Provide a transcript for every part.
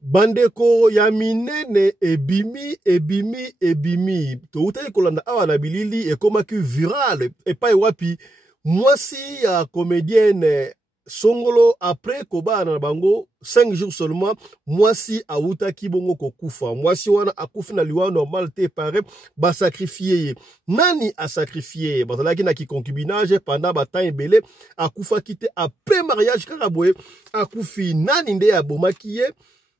bandeko ya minene ebimi toutaki kolanda awa na bilili ekomaki viral epai wapi mwasi ya comédienne Songolo après kobana na bango 5 jours seulement mwasi autaki bongo kokufa mwasi wana akufi na liwa normal te pare ba sacrifier nani a sacrifier bazalaki na ki concubinage pendant ba temps ebele akufa kite après mariage kaka boye akufi nani nde abomaki ye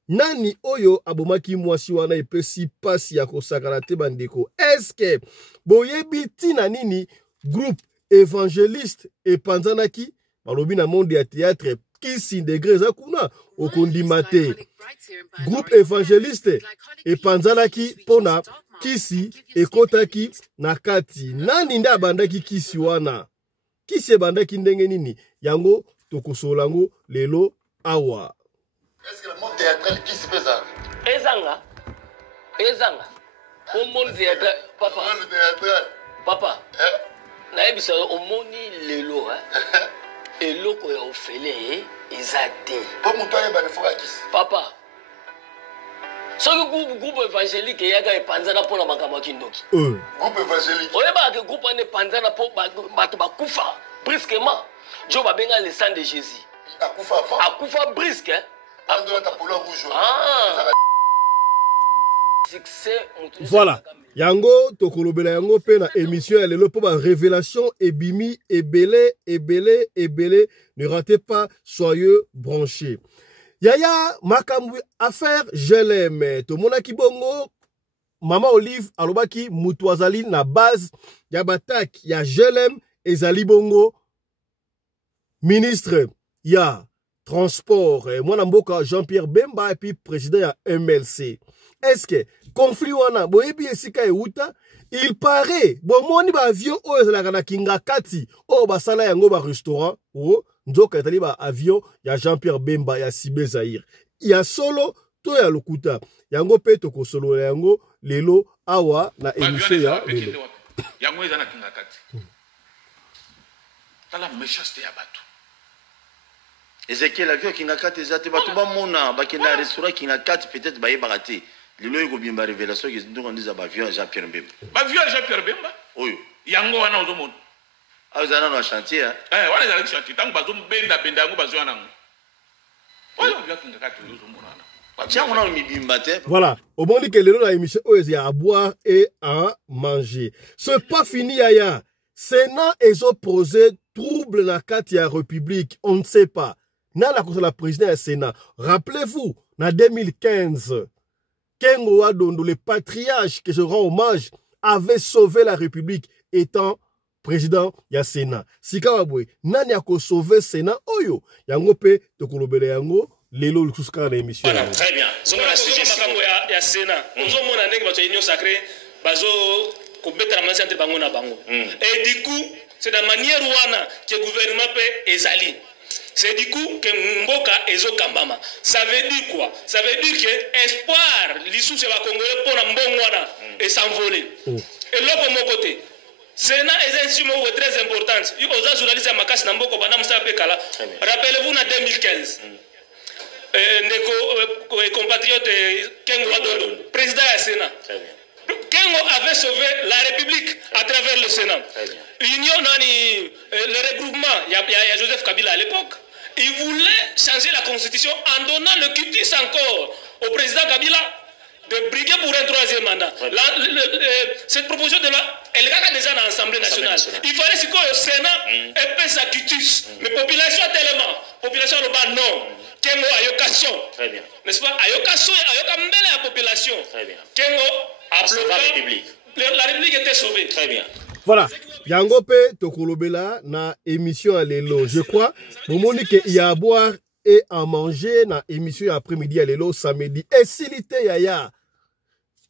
nani oyo abomaki mwasi wana epesi pasi ya kosakana te bandeko eske boyebi tina nini groupe évangéliste epanzanaki balobi na monde ya théâtre kisi degré za kuna okondima te groupe évangéliste epanzanaki pona kisi ekotaki na kati nani nde abandaki kisi wana kisi ebandaki ndenge nini yango tokosola yango lelo awa. Est-ce que le monde théâtral qui se fait ça? Ezanga. Au monde théâtral, papa. Le monde théâtral. Papa. Naebisa omoni lelo eloko ya ofele ezate. Pour mon toit ba defora kisi. Papa. Soki groupe évangélique yaga epanzana pona makambo kindoki. Groupe évangélique. Oyeba ke groupe ane panzana po bato bakufa brusquement. Jo babenga le sang de Jésus. Akufa avant. Akufa brusque hein. Voilà. Yango tokolobela yango pe na émission ya lelo po ba révélation ebimi ebele. Ne ratez pas, soyez branchés. Yaya makambu affaire je l'aime. To mona kibongo Mama Olive alobaki mutu azali na base ya batak ya je l'aime ezali bongo ministre ya transport, moi mboka Jean-Pierre Bemba et puis président ya MLC. Est-ce que conflit wana boyebi esika euta il paraît bon moni ba avion o ezalaka na Kingakati o basala yango ba restaurant o nzoka etali ba avion ya Jean-Pierre Bemba ya Sibe Zahir ya solo to ya lokuta yango pe toko solo yango lelo awa na émission ya lelo yango ezana Kingakati tala méchanceté ya bato. Ezekiel avion Kingakati ezate bato ba mona bakenda restaurant Kingakati peut-être baye barate lelo iko bimba révélation que ndoko ndiza ba avion Jean-Pierre Bemba ba avion Jean-Pierre Bemba oyo yango wana ozomona azana no chantier wana ezala chantier tango bazo benda yango bazo wana oyo avion Kingakati ozomona. Voilà, au moment que le la émission il y a à boire et à manger. C'est pas fini yaya. Sénat ils ont posé trouble na carte ya République, on ne sait pas. Na la cause la présidente du Sénat. Rappelez-vous, en 2015, Kengo Wadondo, le patriarche que je rends hommage, avait sauvé la République étant président du Sénat. Si Kawabwe, nani a sauvé Sénat, oyo, yango pe tokolobele yango, lelo lususka na émission. Voilà, très bien. Somo la sujet makambo ya Sénat. Ozo mona ndenge bato union sacrée, bazo ko bettra manzi entre bango na bango. Et du coup, c'est la manière wana que le gouvernement peut ezali. C'est du coup que Mboka ezo kambama. Ça veut dire quoi? Ça veut dire que espoir, l'issue c'est la Congolais pour Mbongwana et s'envoler. Et là pour mon côté, Sénat est un instrument très important. Il y a des journalistes à Makas Namboko Banam Sapekala. Rappelez-vous en 2015. Nos compatriotes Kengo Adolo, président du Sénat. Kengo avait sauvé la République à travers le Sénat. L'Union, le regroupement, il y a Joseph Kabila à l'époque, il voulait changer la constitution en donnant le quitus encore au président Kabila de briguer pour un troisième mandat. Cette proposition de loi, elle est déjà dans l'Assemblée nationale. Il fallait que le Sénat ait sa quitus. Mais la population tellement, population le non. Kengo a yocation. Très bien. N'est-ce pas? A yocation, a yokambe la population. Très bien. Kengo a bloqué la République. La République était sauvée. Très bien. Voilà. Yango pe tokolobela na émission à lelo. Je crois, momoni que il y a à boire et à manger na émission après-midi à lelo samedi. Et silité yaya.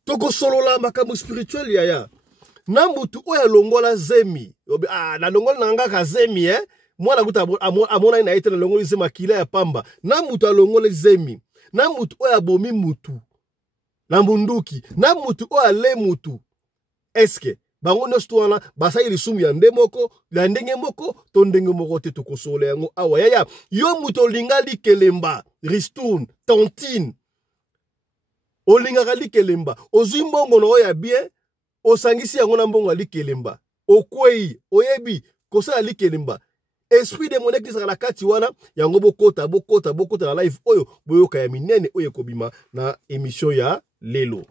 Toko solo la makambo spirituel yaya. Na mutu oya longola zemi. Na longola nanga ka zemi Moi na guta amona ina ite na longola zema kila ya pamba. Na mutu alongola zemi. Na mutu oya bomi mutu. Na mbunduki. Na mutu oya le mutu. Eske bango nostwana basa ilisumu ya ndemoko la ndenge moko to ndenge moko te tokosole yango awa yaya yo muto lingali kelemba ristoun tontine olingaka likelemba ozwi mbongo na oya bien osangisi yango na mbongo likelemba okwei oyebi kosala likelemba esprit de monnaie qui sera la kati wana yango bokota na live oyo boyoka ya minene oyo kobima na émission ya lelo.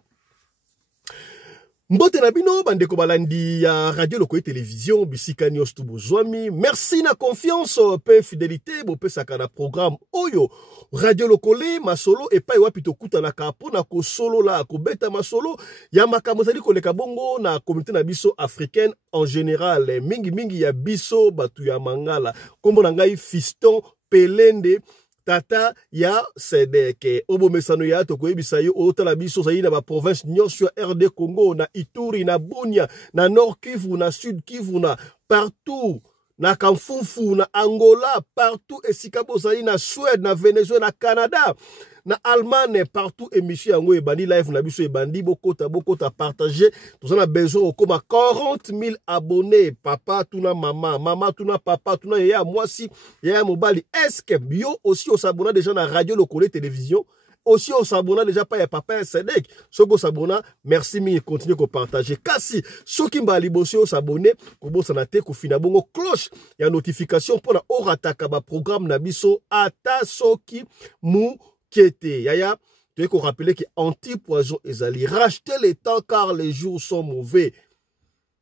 Mbote na bino bandeko balandi ya radio lokoye télévision bisika nyos tu bozwami. Merci na confiance pe fidélité bo pesaka na programme oyo radio lokole masolo epai wapi tokuta na kapo na ko solo la ko beta masolo ya makambo zali koleka bongo na communauté na biso africaine en général mingi ya biso batu ya mangala kombo na ngai Fiston Pelende tata ya Sedeke obo mesano ya to koyebisa yo otala biso sayi na ba province nyonso ya RD Congo na Ituri na Bunia na Nord Kivu na Sud Kivu na partout na Kamfufu na Angola partout esika bozali na Suède na Venezuela na Canada na Allemagne partout émission yango ebandi live na biso ebandi bokota partager tous on a besoin au comme 40 000 abonnés papa tuna mama tuna papa tuna ya mwasi ya mobali est-ce que bio aussi on s'abonne déjà na radio lokole télévision aussi on s'abonne déjà pas ya papa ya Sedek soko s'abonne merci mi continue ko partager kasi soki mbali bosi on s'abonne ko bosana te ko fina bongo cloche ya notification pour na orataka ba programme na biso ata soki mu Kiete, yaya, tu es qu'on rappelle que anti-poison ezali. Racheter les temps car les jours sont mauvais.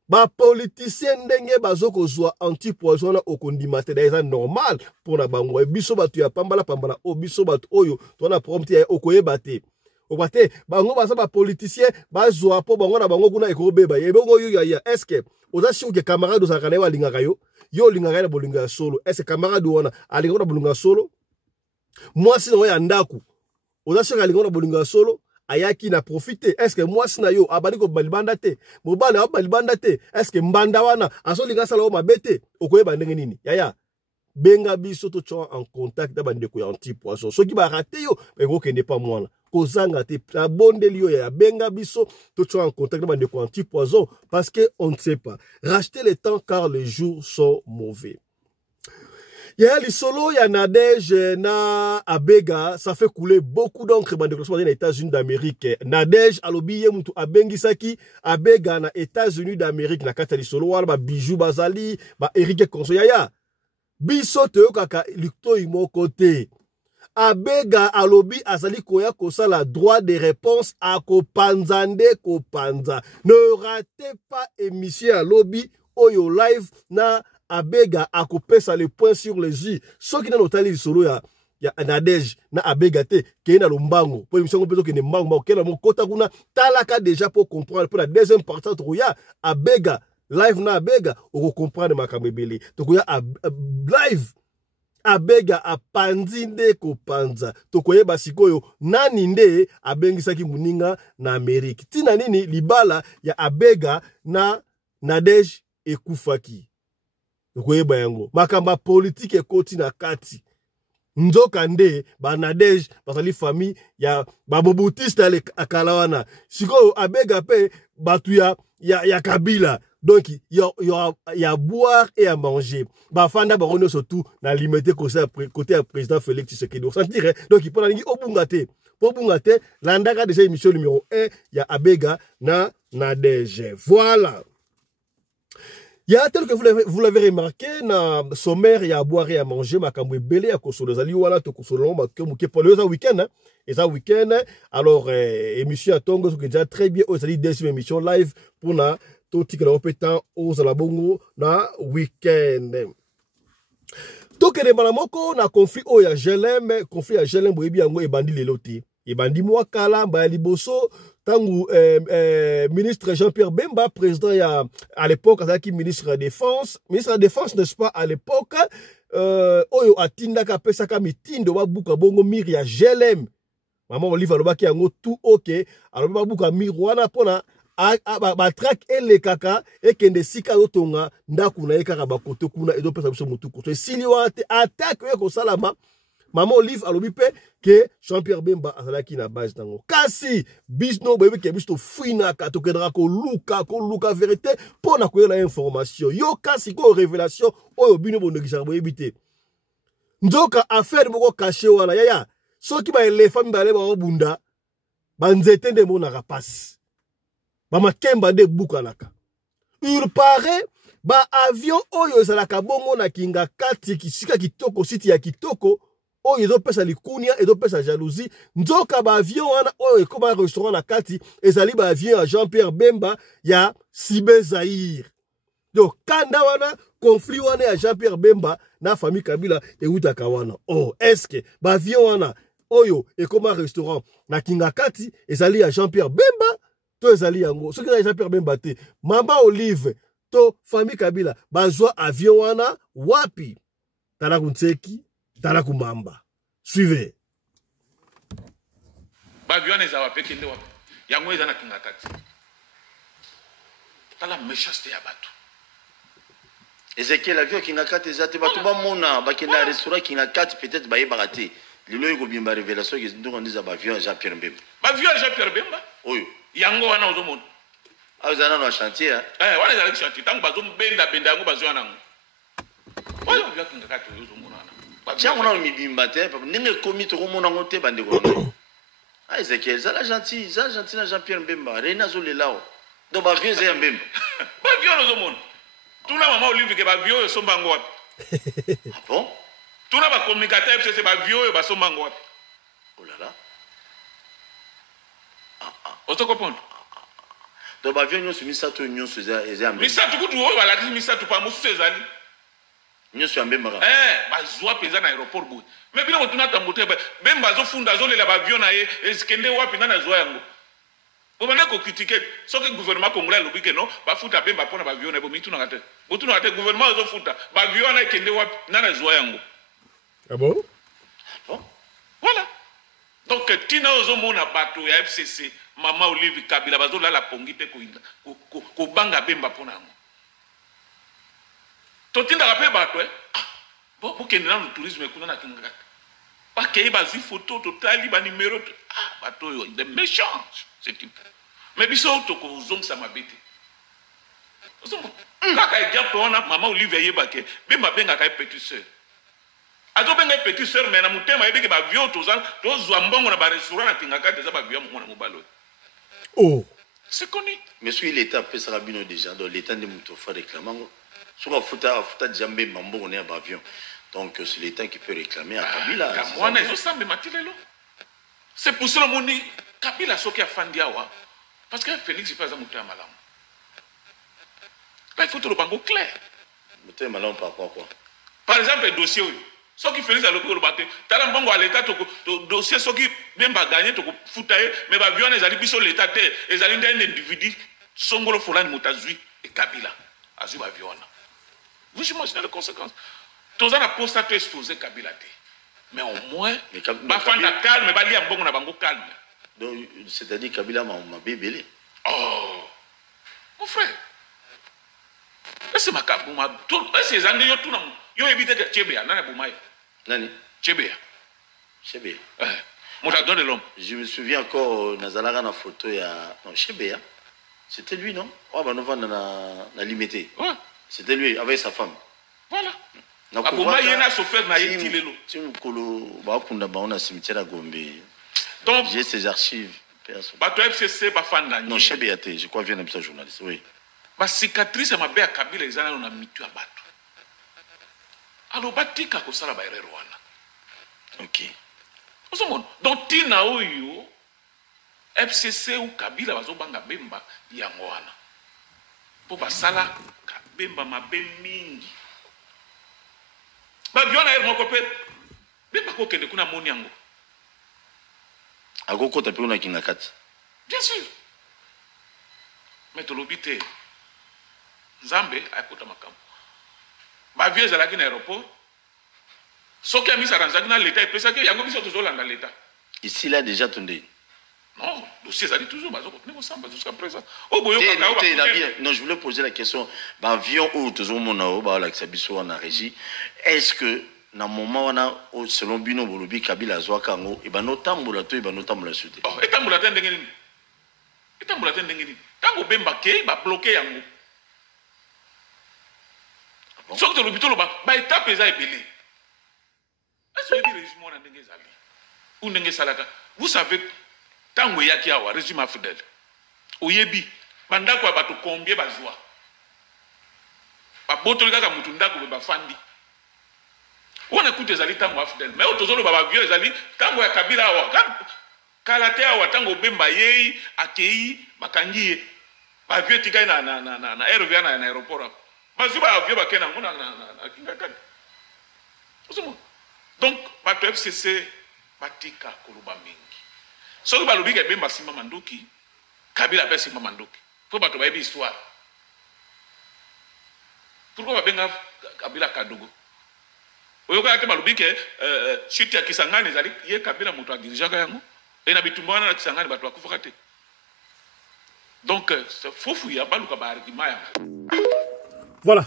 Ba politicien ndenge bazoko zwa anti-poison na okondimate da eza normal pour na bango. Biso batu ya pambala o biso batu oyo to na prompte ya okoye bate. Obate bango basa ba politicien bazwa po bango na bango kuna ekobeba. Yebongo yo yaya. Est-ce que oza sûr que camarade ozakane wa lingaka yo lingaka na bolinga solo. Est-ce que camarade wana alinga na bolinga solo? Moi si na ya ndaku oza soka lingo bolinga solo ayaki na profiter est-ce que moi si na yo abali ko balibanda te mobala balibanda te est-ce que mbanda wana aso linga sala o mabete okoyeba ndenge nini yaya benga biso to tso en contact na bandeko ya anti-poison soki ba raté yo eko kende pa mwana kozanga te la bondeli yo ya benga biso to tso en contact na bandeko anti-poison parce que on ne sait pas racheter le temps car les jours sont mauvais. Ya lisolo ya Nadège na Abega, ça fait couler beaucoup d'encre dans les États-Unis d'Amérique. Nadège alobi ye mutu abengisaki Abega na États-Unis d'Amérique na kata lisolo wala ba bijou bazali ba Eric Konso yaya. Biso te kaka likto imoko te. Abega alobi azali koya kosala droit de réponse à kopanzande kopanza. Ne ratez pas émission alobi oyo live na Abega akopesa le point sur les i. So ki na notali solo ya Nadège na Abega te ke na lombango. Po émission peso ke ne mbango ke na mokota kuna talaka déjà pour comprendre pour la deuxième partie to ya Abega live na Abega oko comprendre makamebele. To ya live Abega apanzinde kopanza. To koyeba sikoyo nani nde abengisaki muninga na Amerique. Tina nini libala ya Abega na Nadège ekufaki. Kweba yango makamba politique ekoti na kati nzoka nde ba Nadège basali famille ya babobutiste ale akalawana siko Abega pe batu ya Kabila donc y a boire et à manger ba fanda ba rono surtout na limité côté à président Félix Tshisekedi on sentir donc il pona ngi obungate pour bungate landaka déjà émission numéro 1 ya Abega na Nadège voilà. Il y a tel que vous l'avez remarqué, na sommaire, il y a à boire et à manger, ma kamwe belé à kosolo, zali wala to kosolo, ma kemuke pour le week-end, et ça week-end, alors, émission à Tongo, c'est déjà très bien, zali deuxième émission live, pour na, to tika la opétant, aux alabongo, na week-end. Toke de malamoko, na conflit, oh, ya Jelem, conflit à Jelem, boyebi yango, e bandi leloti. E bandi mwakala, ba liboso, tangu ministre Jean-Pierre Bemba, président à l'époque, qui ministre de la Défense, n'est-ce pas, à l'époque, oyo atinda ka pesa ka mitindo wa buka bongo miri ya Jelem. Maman Olive alobaki yango tout ok, alors ba buka mirwana pona ba track ele kaka ekende sika yotonga ndaku na ekaka ba koto kuna edo pesa biso mutu koto. Sili wa attaque ko salama. Maman Olive alobi pe que Jean-Pierre Bemba azalaki na base tango. Kasi bisno boyebi ke biso fuina ka to kedra ko luka vérité pour na ko la information. Yo kasi ko révélation oyo bino bondo kisha boyebi te. Ndoka affaire moko caché wana yaya. Soki ba les femmes ba le ba bunda banzete nde monaka pasi bamakemba nde bukanaka. Il paraît ba avion oyo ezalaka bongo na kinga kati kisika kitoko siti ya kitoko oyo ezopesa likunia ezopesa jalousie nzoka ba avion wana oyo ekoma restaurant na kati ezali ba avion ya Jean-Pierre Bemba ya Sibe Zaïre. Donc kanda wana conflit wana ya Jean-Pierre Bemba na famille Kabila eutaka wana. Oh, est-ce que ba avion wana oyo ekoma restaurant na kinga kati ezali ya Jean-Pierre Bemba to ezali yango soki na Jean-Pierre Bemba te Mama Olive to famille Kabila bazwa avion wana wapi? Tala kuntseki, tala kumamba. Suivez. Bavion ezawa pe kende wapi? Yango ezana kinga kati. Tala méchanceté ya bato. Ezekiel avion kinga kati ezate bato ba mona ba kenda restaurant kinga kati peut-être ba yebakate. Lilo yiko bimba révélation que ndongo ndiza bavion Jean-Pierre Bemba. Bavion Jean-Pierre Bemba? Oyo. Yango wana ozomona. Azana no chantier. Wana ezala chantier tango bazo benda yango bazo wana. Oyo avion kinga kati ozomona. Tiens, on a mis bimbaté, n'est commis tout le monde en côté, bande de ah, Ezekiel, ça la gentil, na Jean-Pierre Bemba, Rena Zolé là. Donc, bah, vieux, c'est un Bemba. Bah, vieux, nous au monde. Tout le monde, Olivier, qui va vieux, son bango. Ah bon? Tout le monde, communicateur, c'est pas vieux, et son bango. Oh là là. On te comprend? Donc, bah, vieux, nous sommes mis ça, tout le monde, c'est un Bemba. Mais ça, tout le monde, voilà, mis ça, tout pas, moi, c'est ça. Nous sommes Bemba. Bazoa pesa na aéroport boy. Mais bila motuna tambote Bemba zo funda zo lela ba avion na ye eskende wapi na zoa yango. Bo bana ko critiquer so que gouvernement congolais lobi que non ba futa Bemba pona ba avion na bo mituna ngate. Motuna ngate gouvernement zo futa ba avion na kende wapi na zoa yango. Ah bon? Bon. Voilà. Donc tina ozo mona bato ya FCC Mama Olivier Kabila bazo la pongite ko banga Bemba pona yango. Totinda rappel bato bon pour que dans le tourisme kuna na kinga pas que ba zi photo total ba numéro bato yo des méchants c'est tout mais biso to ko zong sa mabete kaka exemple on a Mama Olivier yebake Bemba benga ka petite sœur azo benga petite sœur mais na mutema yebeke ba vio to zwa mbongo na ba restaurant na kinga ka déjà ba vio mo na mobalo. Oh, c'est connu mais sur l'état peut ça rabino déjà dans l'état de mutofa réclamant sur la futa Djambé Mambo on est à avion. Donc c'est l'État qui peut réclamer à Kabila. C'est pour cela que Kabila soki afandiawa parce que Félix il fait un mouton malam. Là il faut tout le bango clair. Mouton malam par quoi? Par exemple le dossier soki Félix a le coup de battre. T'as un bango à l'État to dossier soki même pas gagner to futaye mais ba avion les ali biso l'État te les ali d'un individu songolo fulani mutazui et Kabila azu avion. Vous imaginez les conséquences. Tous en a posté exposé Kabila. Mais au moins, ma femme a calme, mais Bali a bon bango calme. Donc, c'est-à-dire Kabila m'a bébélé. Oh, mon frère. C'est ma cap. C'est Zandé, tout le monde. Yo évite que Chebea, n'a pas boumai. Nani? Chebea. Chebea. Mon adore de l'homme. Je me souviens encore, Nazalaga na photo, il y a. Non, Chebea. C'était lui, non? Oh, bah, nous on a limité. Ouais. C'était lui, avec sa femme. Voilà. Abouma yena chauffeur na yeti lelo. On a cimetière à Gombe. Donc j'ai ces archives. Bato FCC ba fanda. Non, chez BAT, je crois vient un journaliste. Oui. Ba cicatrice ma be Kabila ezana na mitu ya bato. Alors batika ko sala ba erreur wana. OK. Osomon. Donc tina oyo FCC ou Kabila bazo banga Bemba yango wana. Po basala Bemba mabe mingi. Ba biona er moko pe. Bemba ko kende kuna moni yango. Agoko tapé on a kinga kati. Bien sûr. Mais to lobité. Nzambe akota makambo. Ba vieux zalaki na aéroport. Soki amisa ranzaki na l'état et pesa que yango biso tozo landa l'état. Ici là déjà tondé. Non, dossier ça dit toujours bazo ko tenir ensemble jusqu'à présent. Oh boyo non, je voulais poser la question. Ba avion ou toujours mon ao ba la biso en régie. Est-ce que na moment wana selon bino bolobi Kabila zwa kango e ba notambola to e ba notambola sute. Oh, etambola tende ngeni. Etambola tende ngeni. Tango Bemba ke ba bloquer yango. Sauf que le bitolo ba étape eza ebele. Est-ce que le régime na ndenge zali? Ou ndenge salaka? Vous savez tango yaki awa régime fidèle oyebi bandako ya bato combien bazwa babotoli kaka mutu ndako bafandi wana kuta ezali tango fidèle mais tozoloba bavieux ezali tango ya Kabila awa kala te awa tango Bemba yei akei bakangi ye bavieux tikai na RVA na aéroport bazwi bavieux bakena ngo na kingakati osomo donc bato FCC batika koluba mingi soki balobi ke Bemba simba manduki Kabila pe simba manduki fo bato bayebi histoire pourquoi babenga Kabila kadogo oyoka ate balobi ke chute ya Kisangani ezali ye Kabila moto adirigaka yango et na bitumba na Kisangani bato bakufaka te donc c'est fofu ya baluka ba argument ya voilà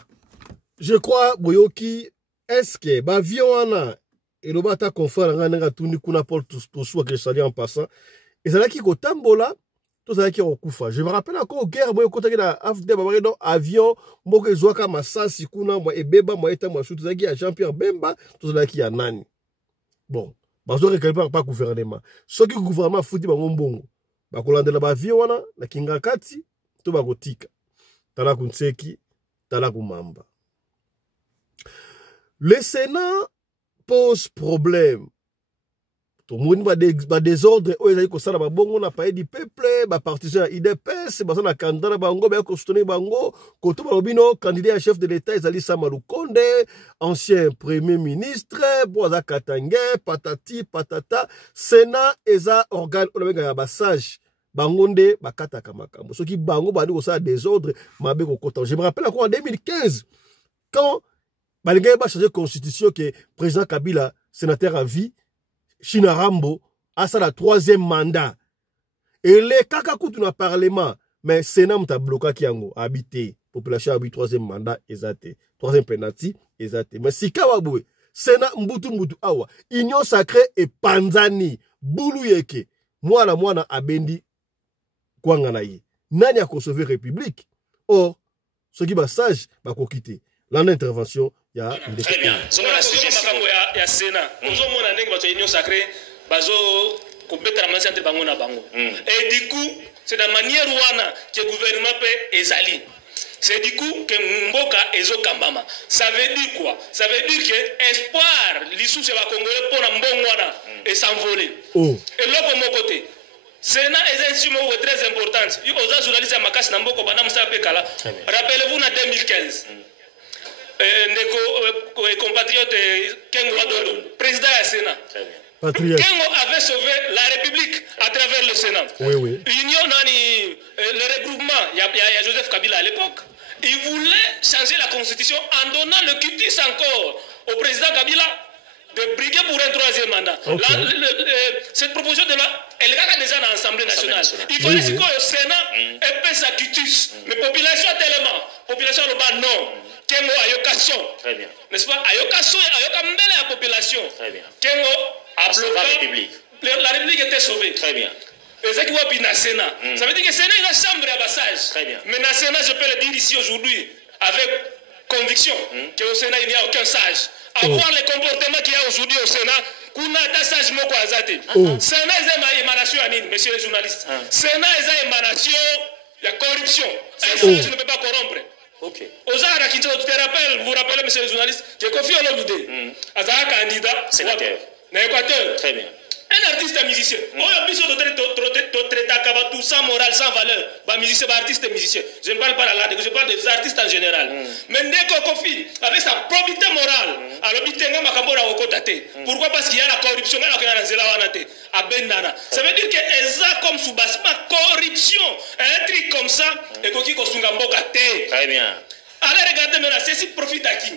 je crois boyoki est-ce que bavion wana elobata confort nga nga tuni kuna Paul Tosua que sali en passant ezalaki kotambola tozalaki kokufa. Je me rappelle encore guerre moi kotaki na afde babare do avion moko ezwaka masasi kuna moi ebeba moi eta moi tozalaki ya Jean-Pierre Bemba tozalaki ya nani bon bazo récupérer pas gouvernement soki gouvernement futi bango mbongo bakolandela bavion wana na kinga kati to bakotika tala kunseki tala kumamba. Le Sénat pose problème. Tout le monde va désordre. Oh, ils ont ça na bongo na pays du peuple, ba partisan IDPS, ba na candidat na bango, ba ko soutenir bango, ko to balobino candidat à chef de l'État Ezali Samalu Konde, ancien premier ministre, Boaza Katangé, patati patata, Sénat eza organe on a ya basage. Bangonde bakata kamakambo. Ce qui bango ba ko ça désordre, mabe ko kotan. Je me rappelle encore en 2015 quand Balingay va changer la constitution que président Kabila, sénateur à vie, China Rambo, a ça la 3e mandat. Et les kakakoutou na parlement, mais Sénat m'a bloqué qui yango, habité, population habite 3e mandat, exacté, 3e penalty, exacté. Mais si Kawaboué, Sénat mbutu awa, union sacrée et Panzani, boulou yeke, moi na abendi, kwanganaye. Nani a conservé république? Or, ce qui va sage, va quitter. L'intervention, il y a une très bien. Sur la sujet il y a Sénat. Nous avons une union sacrée, bazo kobeta la entre bango na bango. Et du coup, c'est la manière où le gouvernement peut ezali. C'est du coup que Mboka ezo kambama. Ça veut dire quoi? Ça veut dire que espoir, l'issue c'est la Congolais pour Mbongwana et s'envoler. Et là pour mon côté, Sénat est un instrument très important. Aux journalistes à Makas Namboko Banam Sapekala. Rappelez-vous en 2015. Nos compatriotes Kengo Adolo, président du Sénat. Kengo avait sauvé la République à travers le Sénat. Oui, oui. L'union, le regroupement, il y a Joseph Kabila à l'époque. Il voulait changer la constitution en donnant le quitus encore au président Kabila de briguer pour un 3e mandat. Cette proposition de loi, elle est déjà dans l'Assemblée nationale. Il fallait que le Sénat ait sa quitus. Mais la population tellement, population le bas non. Kengo ayokason. Très bien. N'est-ce pas? Ayokason, ayokambele la population. Très bien. Kengo a bloqué la République. La République était sauvée. Très bien. Et ça qui va dans le Sénat. Ça veut dire que le Sénat est la chambre à passage. Très bien. Mais dans le Sénat, je peux le dire ici aujourd'hui, avec conviction, qu'au Sénat, il n'y a aucun sage. Avoir les comportements qu'il y a aujourd'hui au Sénat, qu'on a des sages moko azate. Sénat est une émanation à Nîmes, messieurs les journalistes. Sénat est une émanation, il y a corruption. Un sage ne peut pas corrompre. Ok. Ozara qui te rappelle, vous rappelez, monsieur les journalistes, que Kofi Olomide, Azara candidat, sénateur. L'Équateur. Très bien. Un artiste musicien. On a besoin de traiter tout sans morale, sans valeur. Musicien, artiste et musicien. Je ne parle pas là, je parle des artistes en général. Mais dès que Kofi, avec sa probité morale, alors pourquoi? Parce qu'il y a la corruption, ça veut dire que Eza comme sous bassement, corruption, un truc comme ça, et Koki Kosungamboka. Très bien. Allez regarder maintenant, ceci profite à qui?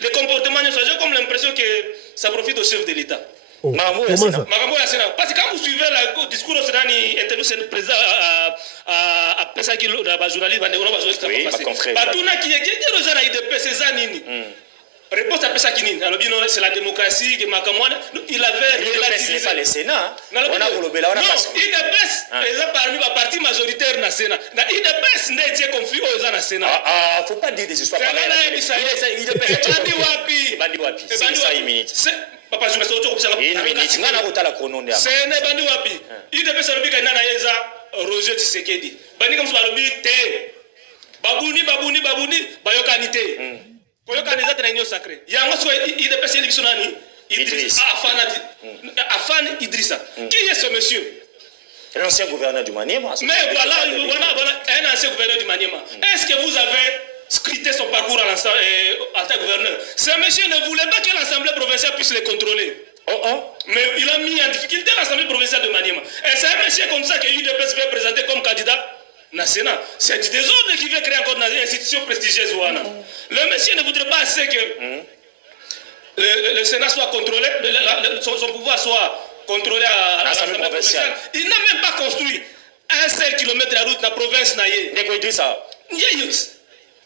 Les comportements, j'ai comme l'impression que ça profite au chef de l'État. Comment ça? Parce que quand vous suivez le discours au Sénat, le président a pensé qu'il y a des journalistes, réponse à ça qui c'est la démocratie, il avait relativisé. Pas le Sénat. Non, IDPS est parmi les partis majoritaires dans le Sénat. IDPS n'est pas conflit au Sénat. Il ne faut pas dire des histoires pareilles. IDPS, c'est ça, une minute. papa je me suis dit c'est ne bandi wapi il devait se lever quand na yeza Roger Tshisekedi bandi comme ça lobi te babuni bayokani te koyokani za tena nyo sacré yango so il devait se lever nani Idrissa Afan Idrissa qui est ce monsieur? L'ancien gouverneur du Maniema. Mais voilà un ancien gouverneur du Maniema. Est-ce que vous avez scruté son parcours en tant que gouverneur? Ce monsieur ne voulait pas que l'Assemblée provinciale puisse le contrôler. Mais il a mis en difficulté l'Assemblée provinciale de Maniema. Et c'est un monsieur comme ça que l'UDPS veut présenter comme candidat national. C'est du désordre qui veut créer encore une institution prestigieuse. Le monsieur ne voudrait pas assez que le Sénat soit contrôlé, son pouvoir soit contrôlé à l'Assemblée provinciale. Il n'a même pas construit un seul kilomètre de la route dans la province.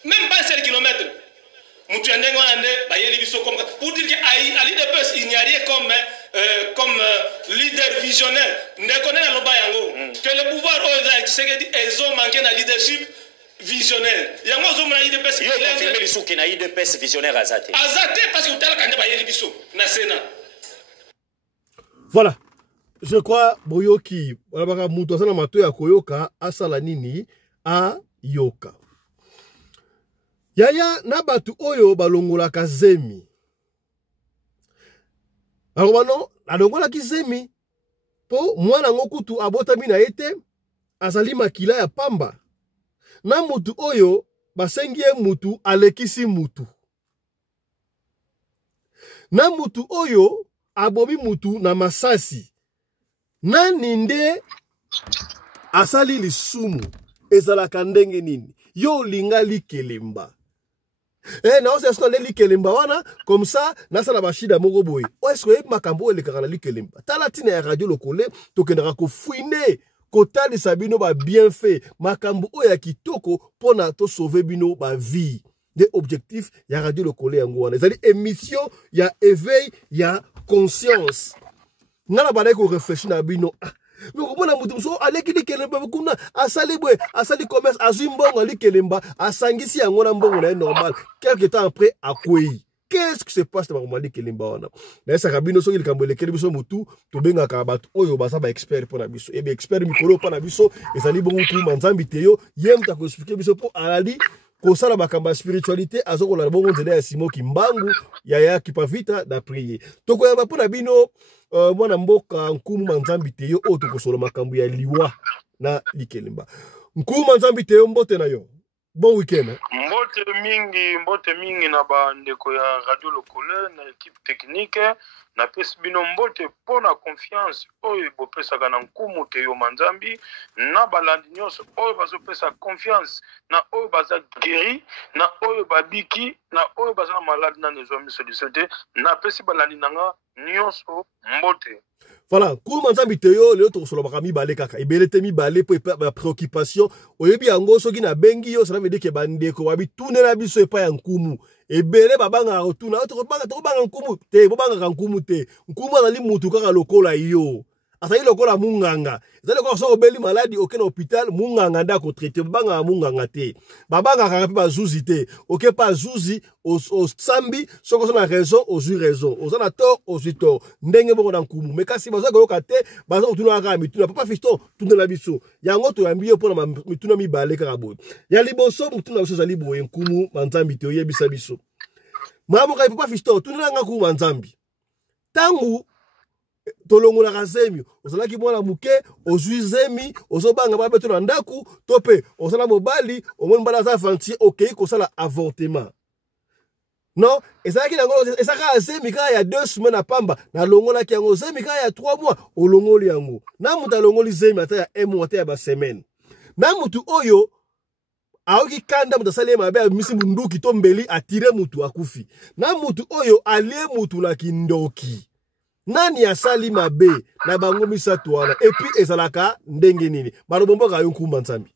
Même pas un seul kilomètre. Pour dire qu'à l'IDPS, il n'y a rien comme leader visionnaire. Que le pouvoir, ils ont manqué de leadership visionnaire. Il y a un IDPS visionnaire Azate. Azate parce que vous avez voilà. Je crois Boyoki wala mutu asana mato ya koyoka asala nini a yoka. Yaya na batu oyo balongola kazemi. Alors bano alongola kizemi po mwana ngokutu abotami na ete azali makila ya pamba. Na mutu oyo basengie mutu alekisi mutu. Na mutu oyo abobi mutu na masasi. Nani nde asali lisumu ezalaka ndenge nini? Yo linga likelemba. Na ose esko le likelemba wana comme ça nasala bashida moko boye. O esko e makambo elekaka na likelemba. Tala tina ya radio lokole tokendaka ko fouiner kotali sabino ba bien fait makambo o ya kitoko pona to sauver bino ba vie. Des objectifs ya radio lokole yango wana. Ezali émission ya éveil ya conscience. Ngala bana ko réfléchir na bino. Mais comment mutu so aleki likelemba kuna asali commerce azimbongo likelemba asangisi yango na mbongo na normal. Quelque temps après akwei. Qu'est-ce qui se passe dans le likelemba wana? Na ça kabino so likambo lekeli biso mutu to benga ka batu oyo basa ba expert pour na biso. Ebe expert mikolo pa na biso ezali bongo ku manzambi teyo yem ta ko expliquer biso po alali kosala bakamba spiritualité azoko la bongo nzela ya Simo Kimbangu ya kipavita da prier. Toko ya bapo na bino mwana mboka nkumu manzambi teyo o to kosolo makambo ya liwa na likelemba. Nkumu manzambi teyo mbote na yo. Bon week-end. Mbote mingi na ba ndeko ya radio lokole na équipe technique na pesi bino mbote pona confiance oyo bopesaka na nkumu teyo manzambi na balandi nyonso oyo bazopesa confiance na oyo baza guéri na oyo babiki na oyo baza na malade na nezo miso disete na pesi balandi nanga nyonso mbote. Voilà, kou manzambi teyo leo to solo bakami balé kaka ibelete mi balé po ba préoccupation oyebi yango soki na bengi yo ça veut dire que bandeko wabi tunela biso epa ya nkumu ebele babanga rotuna to banga nkumu te bobanga nkumu te nkumu azali mutu kaka lokola yo asali lokola munganga ezali ko so obeli maladi okena hôpital munganga ndako traiter babanga munganga te babanga kaka pe bazuzi te oke pa zuzi au sambi soko so na raison raison ozana tort tort ndenge bongo na nkumu mais kasi baza ko yoka te baza kotuna kaka mituna papa fiston tunela biso yango to yambi yo pona mituna mibale kaka boy ya liboso mutuna biso zali boye nkumu manzambi te oyebisa biso mama ka papa fiston tunela nga nkumu manzambi tangu tolongola kazemi ozalaki mwana muke ozuizemi ozobanga babeto na ndaku tope ozala mobali omoni mbala za fanti okei kosala avortement non ezalaki nango ezaka azemi kaka ya 2 semaines na pamba na longola ki yango zemi kaka ya 3 mois olongoli yango na mutu alongoli zemi ata ya 1 mois ata ya ba semaine na mutu oyo aoki kanda mutu asali mabe misi munduki to mbeli atire mutu akufi na mutu oyo alie mutu na kindoki nani asali mabe na bango misato wana et puis ezalaka ndenge nini barobombo ka yonkumba nsambi.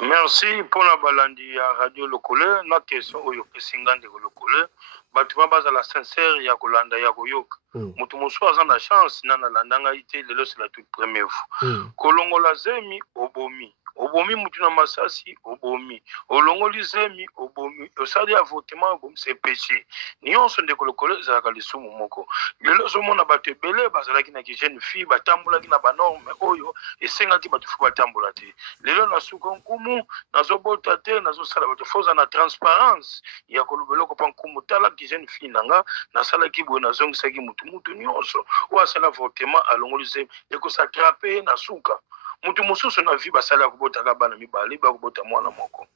Merci pour la balandi ya radio lokole na question oyo pesingande lokole batu bazala sincère ya kolanda ya koyoka mutu mosu aza na chance na landanga ite lelo c'est la toute première fois kolongola zemi obomi obomi mutu na masasi obomi olongoli zemi obomi osali avortement obomi c'est péché nyonso ndeko lokolo ezalaka lisumu moko lelo ozomona bato ebele bazalaki na jeune fille batambolaki na banorme oyo esengaki bato fo batambola te lelo nasuka nkumu nazobota te nazosala bato foza na transparence ya kolobeloko mpa nkumu talaki jeune fille nanga nasalaki boye nazongisaki mutu nyonso oyo asala avortement alongoli zemi ekosatrape na suka mutu mosusu na vie basali ya kobotaka bana mibale bakobota mwana moko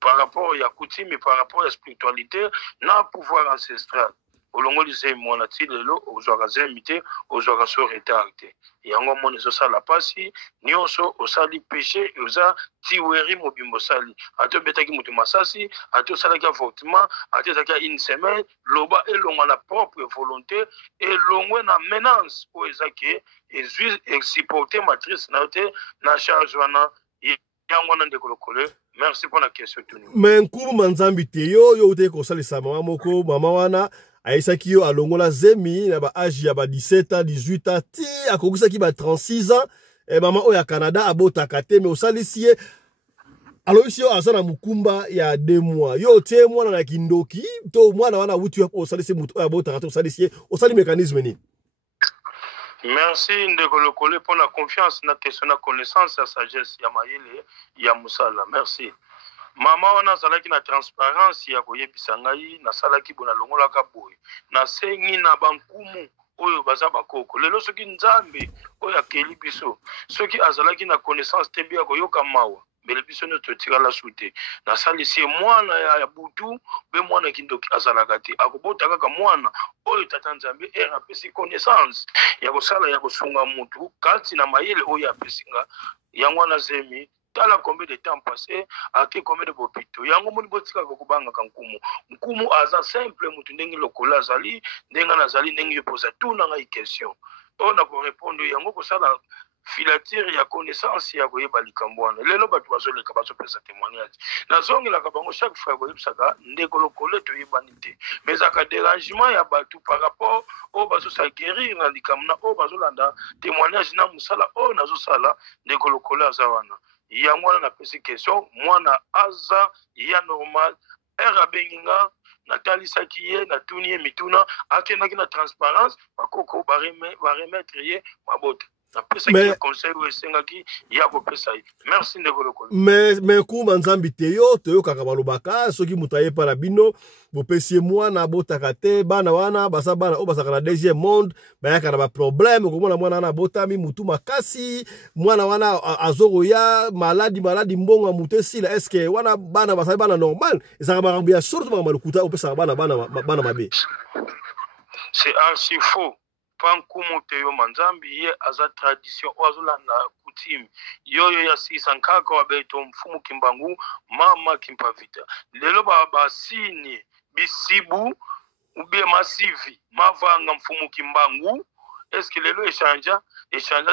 par rapport ya coutume par rapport ya spiritualité na pouvoir ancestral olongoli zemi mwana ti lelo ozwaka zemi te ozwaka so retard te yango moni ezosala pasi nyonso osali péché oza tiweri mobimbo osali ate obetaki mutu masasi ate osalaki avortement ate ezalaki une semaine loba elongwa na propre volonté elongwe na menace oyo ezaki ezwi exporte matrice na yo te na charge wana yango wana ndeko lokole. Merci pour la question tuni mais nkumu manzambi te yo ute kosalisa mama moko mama wana aisaki yo alongola zemi na ba âge ya ba 17 ans 18 ans ti akokusaki ba 36 ans et mama oya Canada abotaka te mais osalisi ye alobisi yo aza na mukumba ya 2 mois yo tie mwana na kindoki to mwana wana wuti yo osalisi mutu oya abotaka te osalisi ye osali mécanisme ni. Merci ndeko lokole pour la confiance na question na connaissance ya sagesse ya mayele ya musala. Merci. Mama wana azalaki na transparence ya koyebisa ngai nasalaki bona longolaka boye nasengi na bankumu oyo baza bakoko lelo soki nzambe oyo akeli biso soki azalaki na connaissance te bia koyoka mawa mbele biso no totikala sute nasalisi mwana ya butu be mwana kindoki azalaka te akobota kaka mwana oyo tata nzambe apesi connaissance ya kosala ya kosunga mutu kati na mayele oyo apesinga yango wana zemi tala combien de temps passé ake combien de bopito yango moni botika kokubanga nkumu aza simple mutu ndenge lokola azali ndenge nazali ndenge yopoza tuna ngai question ona ko répondre yango kosala filature ya connaissance ya koyeba likambo wana lelo bato bazoleka bazopesa témoignage nazongelaka bango chaque fois koyebisaka ndeko lokolo toyebani te mais aka dérangement ya bato par rapport oyo bazosa guérir na likambo na oyo bazolanda témoignage na mosala oyo nazosala ndeko lokolo aza wana yango wana napesi question mwana aza ya normal ere abenginga natalisaki ye natuni ye mituna akendaki na transparence bakoko baremettre ye mabota napesaki conseil oyo esengaki ya kopesa ye. Merci ndeko lokolo. mais kuma nzambi te yo toyokaka balobaka soki moto ayepa na bino bopesi ye mwana abotaka te bana wana basa bana oyo basaka na deuxième monde bayaka na baproblème okomona mwana wana abotami mutu makasi mwana wana azokoya maladi mbongo ya mutu esila eske wana bana basali bana normal ezalaka makambo ya sorte makambo ya lokuta opesaka bana mabe. C'est archi faux. Pankumu te yo manzambi ye aza tradition wazolanda coutume yoyo ya sisa nkaka wabeto mfumu kimbangu mama kimpavita lelo basini bisibu ubie masivi mavanga mfumu kimbangu eske lelo echanja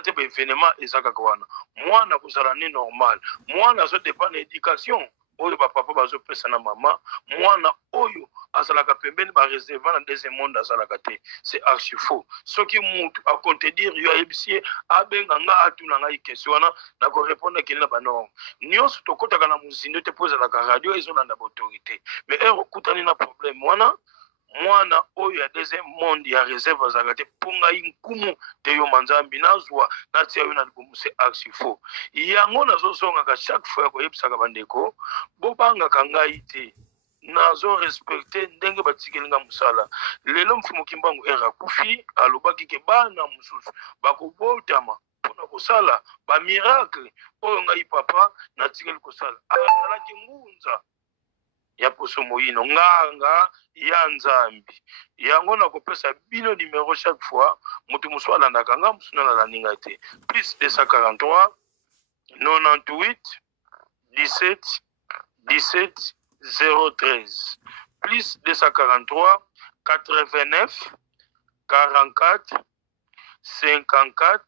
te ba événement ezaka kwana mwana kozala ni normal mwana zo dépend na éducation oyo papa bazopesa na mama mwana oyo azalaka pembeni bareserva na deuxième monde azalaka te c'est archi faux soki mutu akontedire yo ayebisi abenga nga atuna ngai question wana nakorépondre keli na banorme nyonso tokotaka na mozindo te po ezalaka radio ezolanda baautorité mais okutani na problème wana mwana oyo ya deuxième monde ya réserve azalaka te mpo ngai nkumu te yo manzambi nazwa natia yo na libumu c'est archi faux yango nazozongaka chaque fois ya koyebisaka bandeko bobangaka ngai te nazo respecte ndenge batikelinga musala lelo mfumu kimbangu akufi alobaki ke bana mususu bakobotama mpona kosala bamiracle oyo ngai papa natikeli kosala azalaki ngunza ya poso moyino nganga ya nzambi yango nakopesa bino numéro chaque fois mutu musu alandaka nga musu nalaninga te plus 243 98 17 17 013 plus 243 89 44 54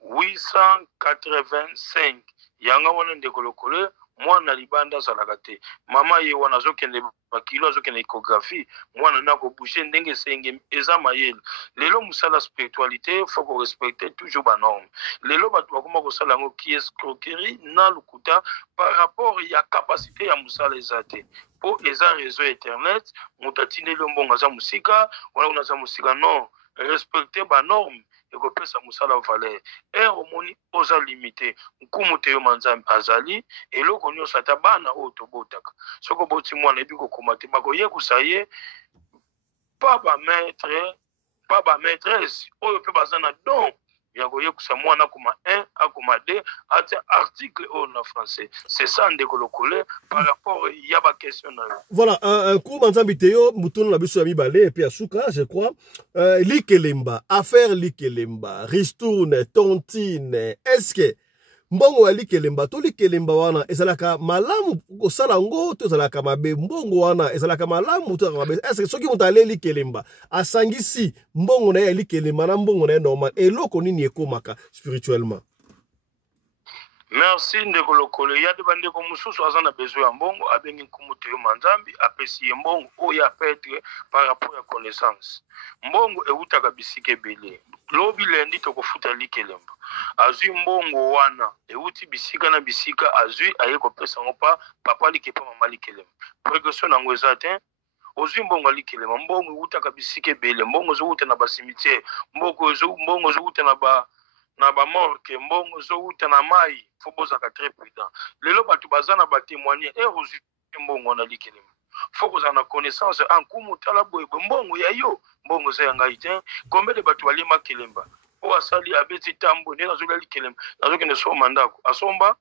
885 yanga wana ndeko lokole mwana libanda azalaka te mama ye wana azokende bakilo azokende échographie mwana na kobouche ndenge senge eza mayele lelo mosala spiritualité faut ko respecter toujours banorme lelo bato bakoma kosala yango ki escroquerie na lukuta par rapport ya capacité ya mosala eza te po eza réseau internet moto atindeli mbongo aza mosika wana kuna aza mosika non respecter banorme ekopesa mosala valeur omoni oza limité nkumu te yo manzambi azali eloko nyonso ata bana oyo tobotaka soki oboti mwana ebi kokoma te bakoyekusa ye pa bamaîtresse oyo mpe baza na don ya koyekusa mwana akoma 1 akoma 2 ata article oyo na français c'est ça ndeko lokole par rapport ya baquestion na yo voilà un coup manzambi te yo mutono na biso ya mibale et puis asuka je crois likelemba affaire likelemba ristourne tontine est-ce que mbongo ya likelemba to likelemba wana ezalaka malamu kosala ngo to ezalaka mabe mbongo wana ezalaka malamu to ezalaka mabe est-ce que soki mutu ale likelemba asangisi mbongo na ya likelemba na mbongo na ya normal eloko nini ekomaka spirituellement? Merci ndeko lokolo ya de bandeko mususu aza na besoin ya mbongo abengi nkumu te yo manzambi apesi ye mbongo oyo apetre par rapport ya connaissance mbongo eutaka bisika ebele lobi lendi tokofuta likelemba azwi mbongo wana euti bisika na bisika azwi aye kopesa ngo pa papa likepa mama likelemba précaution nango eza te ozwi mbongo likelemba mbongo eutaka bisika ebele mbongo ezouta na basimitiere mbongo ezouta na bamorke mbongo ezouta na mai fo bozaka très prudent lelo bato baza na batémoigner ozwi mbongo na likelemba faut kozala na connaissance ankumu tala boye mbongo ya yo mbongo eza ya ngai te kombe de bato balima kelemba o asali abeti tambo ndenge nazolia likelemba nazokende soma ndako asomba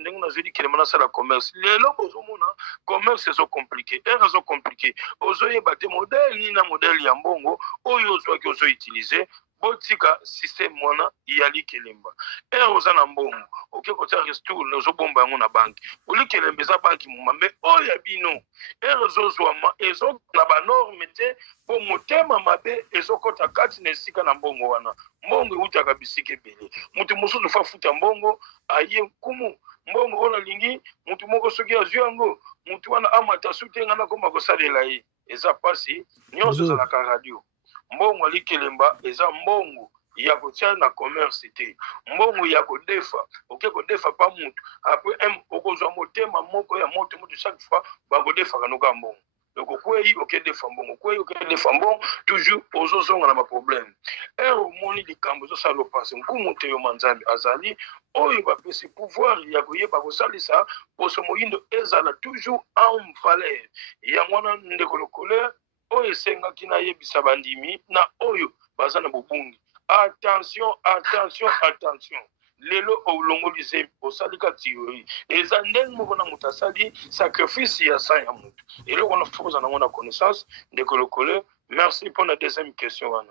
ndenge nazwi likelemba nasala commerce lelo bozomona commerce ezo compliqué ezo compliqué ozoyeba te modele na modele ya mbongo oyo ozwaki ozoutilize botika système mwana ya likelemba oza na mbongo oke kotia restour ozobomba yango na banki olikelemba eza banki mumambe oyo ya bino ezozwama ezo na banorme te po motema mabe ezokota kati na esika na mbongo wana mbongo eutaka bisika ebele mutu mosusu fa futa mbongo aye nkumu mbongo oyo nalingi mutu moko soki azwi yango mutu wana amata sute nga nakoma kosalela ye eza pasi nyonso ezalaka radio mbongo likelemba eza mbongo ya kotia na commerce te mbongo ya kodefa oke kodefa pa mutu après okozwa motema moko ya moto chaque fois bakodefaka noka mbongo donc okwei okedefa mbongo okwei okedefa mbongo toujours ozozonga na baproblème omoni likambo ezosala opase nkumu te yo manzambi azali oyo bapesi pouvoir ya koyeba kosalisa poso moyindo ezala toujours en valeur yango wana ndeko lokole oyo esengaki nayebisa bandimi na oyo baza na bobungi attention lelo olongoli zembi osalika théorie eza ndenge moko na moto asali sacrifice ya sa ya moto eloko wana fokoza nango na connaissance ndeko lokole merci pour la deuxième question wana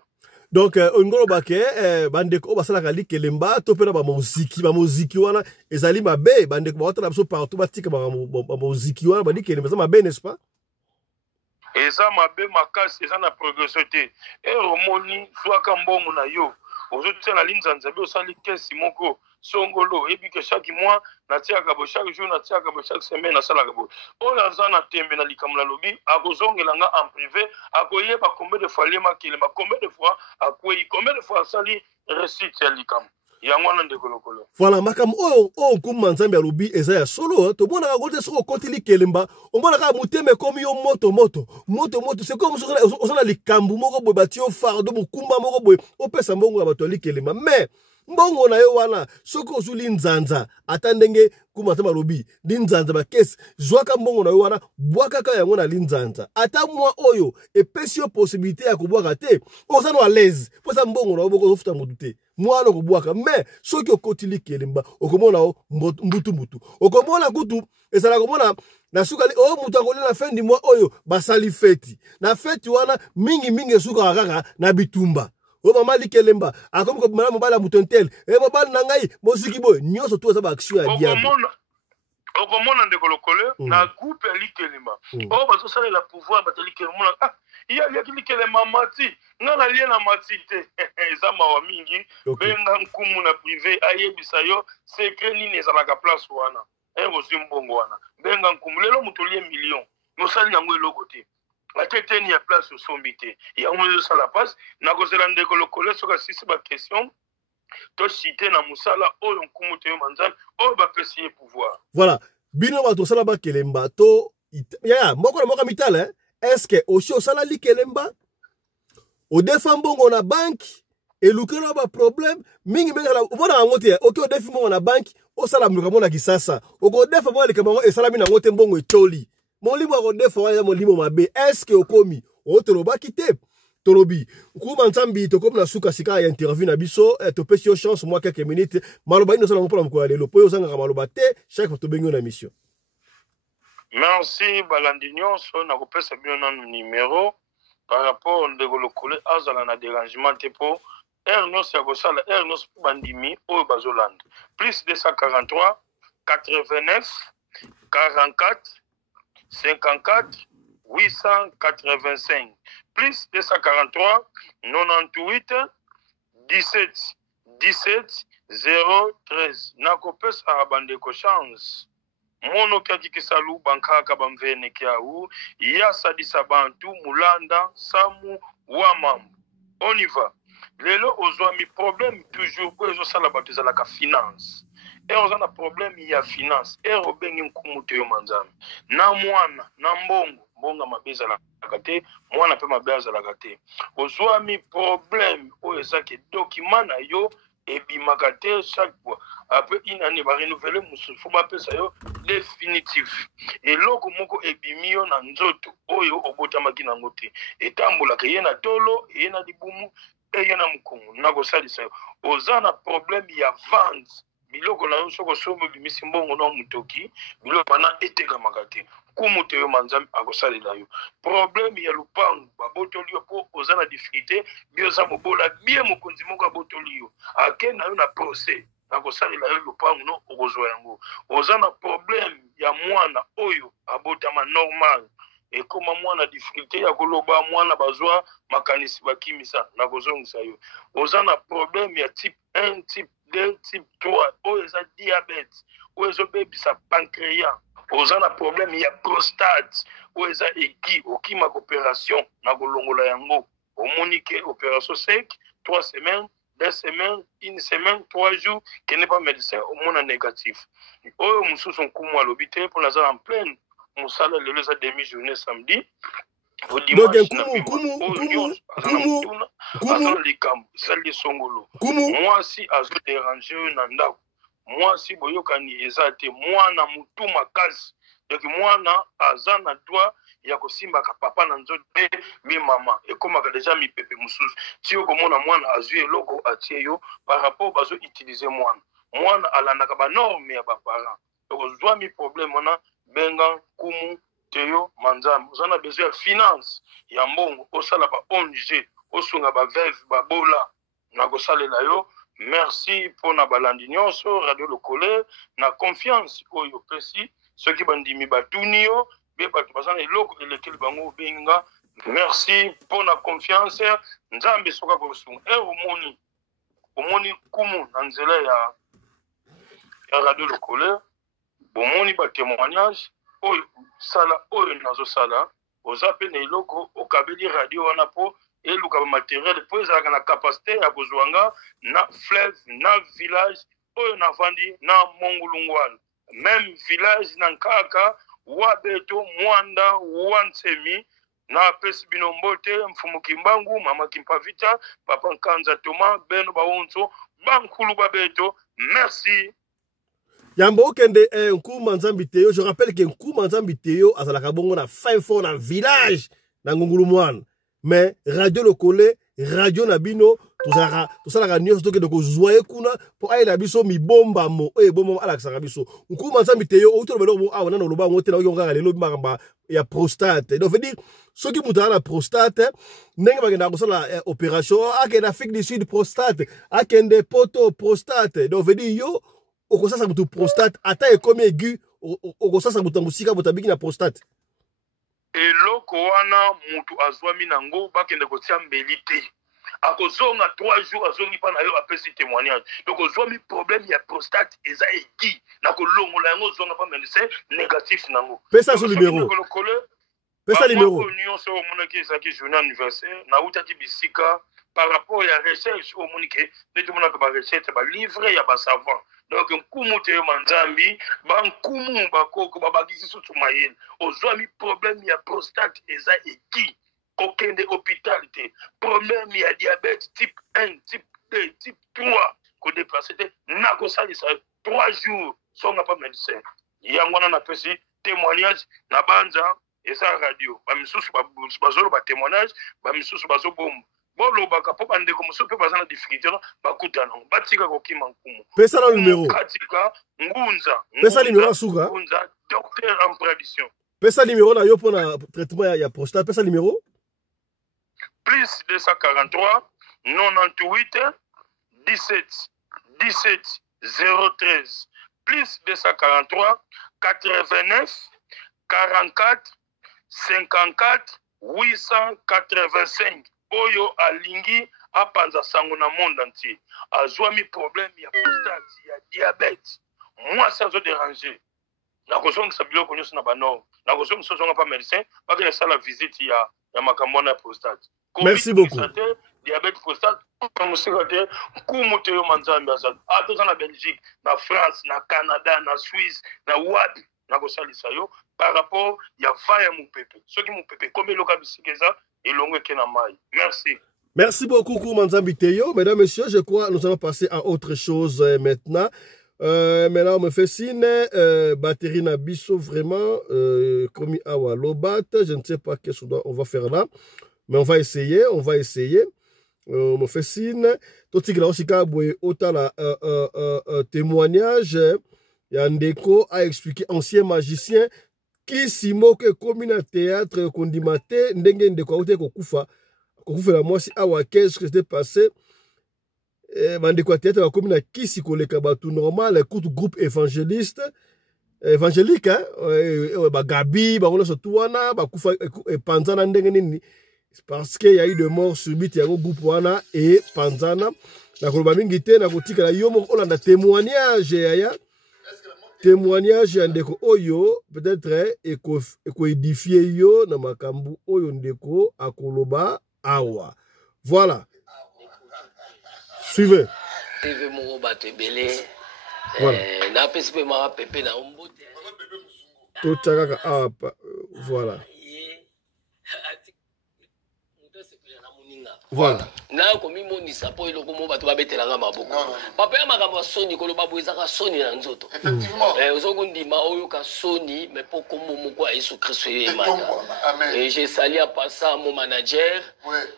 donc ngoloba ke bandeko basalaka likelemba to pena bamoziki wana ezali mabe bandeko baotala biso partout batika bamoziki wana balikelemba eza mabe n'est-ce pas? eza mabe makasi eza na progression te omoni zwaka mbongo na yo ozotia na linzanza be osali kesi moko songolo ebi ke chaque mois natiaka bo chaque jour natiaka bo chaque semaine nasalaka bo oyo aza na tembe na likambo na lobi akozongela nga en privé akoyeba combien de fois lema kelemba combien de fois akwei combien de fois asali récite ya likambo yango wana ndeko lokolo voilà makambo oyo nkumu manzambi alobi eza ya solo tomonaka kote soki okoti likelemba omonaka motema ekomi yo moto c'est comme oza na likambo moko boye bati yo fardo mokumba moko boye opesa mbongo ya bato ya likelemba mais mbongo na yo wana soki ozwi linzanza ata ndenge nkumu manzambi alobi linzanza bakesi zwaka mbongo na yo wana bwakaka yango na linzanza ata mwa oyo epesi yo possibilité ya kobwaka te oza na alaise po eza mbongo na yo boko ozofuta motu te mwana kobwaka mais soki okoti likelemba okomona o mbutu okomona kutu ezala komona na suka o mutu akoli na fin du mois oyo basali feti na feti wana mingi esuka kaka na bitumba o mama likelemba akomi komala mobali ya mutu ntel mobali na ngai moziki boye nyonso to eza baaction ya diable okomona ndeko lokole na groupe ya likelemba oyo bazosalela pouvoir bato likelemba iyaliaki likelemba mati nga nalie na mati te eza mawa mingi benga nkumu na privé ayebisa yo secret nini ezalaka place wana ozwi mbongo wana benga nkumu lelo moto lie million mosali nango eloko te ateteni ya place osombi te yango ezosala mpasi nakozela ndeko lokole soki asisi baquestion tosite na mosala oyo nkumu te yo manzambe oyo bapesi ye pouvoir. Voilà bino bato osala bakelemba to ya moko na moko mitala eske osi osala likelemba odefa mbongo na banki elukela ba problème mingi mbengala ubona yango te oki odefi mbongo na banki osala mluka mona kisasa okodefa mbongo likambo esala mina ngote mbongo etoli molimo akodefa wana molimo mabe eske okomi otolobaki te tolobi kuma nzambi tokomi na suka sika ya interview na biso topesi yo chance moi quelques minutes maloba ino sala mpona mkola lelo po ozanga maloba te chaque fois tobengi na mission. Merci balandi nyonso na kopesa bino nanu numéro par rapport ndeko lokole azala na dérangement te po nyonso ya kosala nyonso bandimi oyo bazolanda plus 243 89 44 54 885 plus 243 98 17 17 013 nakopesa bandeko chance mono kaki kisalu bankaka bamvene kiau yasadisa bantu mulanda samu wamambu on y va lelo ozwami problème toujours po ezosala bato ezalaka finance ozana problème ya finance obengi nkumu te yo manzambe na mwana na mbonga mabe ezalaka te mwana mpe mabe azalaka te ozwami problème oyo ezaki document na yo ebimaka te chaque fois après une année barenouveler mosusu bapesa yo définitif eloko moko ebimi yo na nzoto oyo obotamaki nango te etambolaka ye na tolo ye na libumu eye na mokongo nakosalisa yo oza na problème ya vente biloko na yo soko sombo bimisi mbongo na mutoki biloko bana etekamaka te kumu te yo manzambe akosalela yo problème ya lupango babotoli yo po oza na difficulté bioza mobola bien mokonzi moko abotoli yo ake na yo na procès akosalela yo lupango no okozwa yango oza na problème ya mwana oyo abotama normal ekoma mwana difficulté ya koloba mwana bazwa makanisi bakimisa nakozongisa yo oza na problème ya type 1 type 2 type 3 oyo eza diabète oyo ezobebisa pancréas oza na problème ya prostate oyo eza eki okimaka opération na kolongola yango omoni ke opération sec 3 semaines 2 semaines 1 semaine 3 jours ke n'est pas médecin omona négatif oyo mosusu nkumu alobi te mpo naza en pleine mosala lelo eza demi journée samedi azana likambo esali esongolo mwasi azoderange oyo na ndako mwasi boyokani eza te mwana mutu makasi donc mwana aza na droit ya kosimbaka papa na nzoto te bi mama ekomaka deja mipepe mosusu ti okomona mwana azwi eloko atie yo par rapport bazo utilize mwana alandaka banorme ya baparent donc ozwami problème wana benga kumu teyo manzambe ozana besoin ya finance ya mbongo osala ba ONG osunga ba veuve babola nakosalela yo. Merci pour na balandi nyonso radio lokole na confiance oyo pesi soki bandimi batuni yo be bato bazana eloko elekeli bango benga. Merci pour na confiance nzambe soka kosunga omoni kumu na nzela ya radio lokole bomoni ba témoignage oyo sala oyo nazo sala oza pe na eloko okabeli radio wana po eluka ba matériel po ezalaka na capacité ya kozwanga na fleuve na village oyo navandi na Mongulungwana même village na Nkaka Wabeto Mwanda Wansemi na pesi bino mbote mfumu Kimbangu mama Kimpavita papa Nkanza Toma beno bawonso bankulu babeto. Merci. Yambo okende nkuma nzambi teyo. Je rappelle que nkuma nzambi teyo azalaka bongo na fin fond na village na Ngungulumwana. Mais radio lokole radio nabino tosalaka nyonso toke doko zoye kuna po ayi na biso mibomba mo bomba alakisaka biso nkuma nzambi teyo otolo belo awana na loba ngote na oyonga lelo bimaka ya prostate. Donc veut dire soki muta na prostate ndenge bakenda kosala opération akenda Afrique du Sud prostate akende poto prostate. Donc veut dire yo okosasa mutu prostate ata ekomi aigu okosasa mutu musika botabiki na prostate. Eloko wana mutu azwami nango bakende kotia mbeli te akozonga 3 jours azongi pa na yo apesi témoignage donc ozwami problème ya prostate eza egi na kolongola yango ozonga pa médecin négatif nango pesa so numéro pesa numéro nyonso omonaki ezalaki journée anniversaire nautaki bisika par rapport à la recherche au Monique, mais tout le monde a recherche, livre, il y a des savants. Donc, un coup, mon manzambi, un coup, mon bako, babagisi sous maïen. Aux hommes, problème, il y a prostate, et ça, et qui? Aucun des hôpitaux. Problème, il y a diabète type 1, type 2, type 3. Qu'on déplace, n'a que ça, 3 jours, sans pas médecin. Il y a un témoignage, na banza, et ça, radio. Bamisous, bazolo, témoignage, bamisous, bazo, bombe. Bolo baka po bande ko muso pe bazana difficulté bakutana batika ko kima nkumu pesa na numéro katika ngunza pesa numéro suka ngunza docteur en prédiction pesa numéro na yo pour na traitement ya prostate pesa numéro plus 243 98 17 17 013 plus 243 89 44 54 885 oyo alingi apanza sango na monde entier azwami problème ya prostate ya diabète moi ça zo déranger na kozongisa biloko nyonso na banor na kozongisa zonga pa médecin bakena sala visite ya makambo na prostate. Merci beaucoup. Diabète prostate musika te kumu te yo manzambi azal atoza na Belgique na France na Canada na Suisse na wapi na kosalisa yo par rapport ya faya mupepe soki mupepe comme eloka bisika eza elongo ke na mai. Merci. Merci beaucoup, Manzambi Teyo. Mesdames, messieurs, je crois nous allons passer à autre chose maintenant. Maintenant, on me fait signe, batterie na biso, vraiment, comme awa lobat, je ne sais pas qu'est-ce qu'on va faire là, mais on va essayer, on me fait signe, tout ce qui est aussi kaboué, autant la témoignage, Yandeko a expliqué, ancien magicien, qui si moque comme un théâtre qu'on dit maté, ndenge ndeko aote kokufa la moi si awa qu'est-ce qui s'était passé bandeko théâtre comme na kisi koleka batu normal écoute groupe évangéliste évangélique hein ba gabi ba on so tuana ba kufa panzana ndenge nini parce qu'il y a eu de morts subites ya groupe wana et panzana na koloba mingi te na kotika la yo moko olanda témoignage ya témoignage ndeko oyo peut-être eko édifier yo na makambu oyo ndeko akoloba awa. Voilà. Suivez. Voilà. Voilà. Voilà. Na komi monisa po iloko mo bato babetelanga maboko. Papa ya makambo soni koloba boizaka soni na nzoto. Effectivement. Ozokundima oyo ka soni mais po komo moko ya Yesu Kristo yemata. Et j'ai sali à passant mon manager,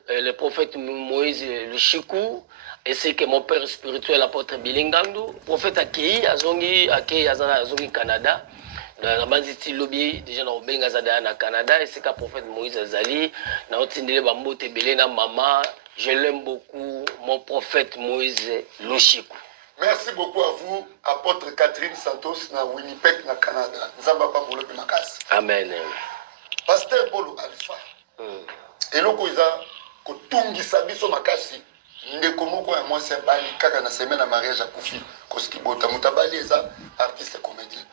le prophète Moïse le Chikou, et c'est que mon père spirituel l'apôtre Bilingando, prophète Akei azongi Canada. Na banziti lobby déjà na obenga zada na Canada et c'est que prophète Moïse azali na otindele bambote belé na maman. Je l'aime beaucoup, mon prophète Moïse Loshiku. Merci beaucoup à vous, apôtre Catherine Santos, na Winnipeg, na Canada. Nzamba pa bolo pe makasi. Amen. Pasteur Bolo Alpha. Eloko iza ko tungisa biso makasi. Ndeko moko ya mwasi bali kaka na semaine na mariage akufi. Koski bota mutabali eza artiste comédien.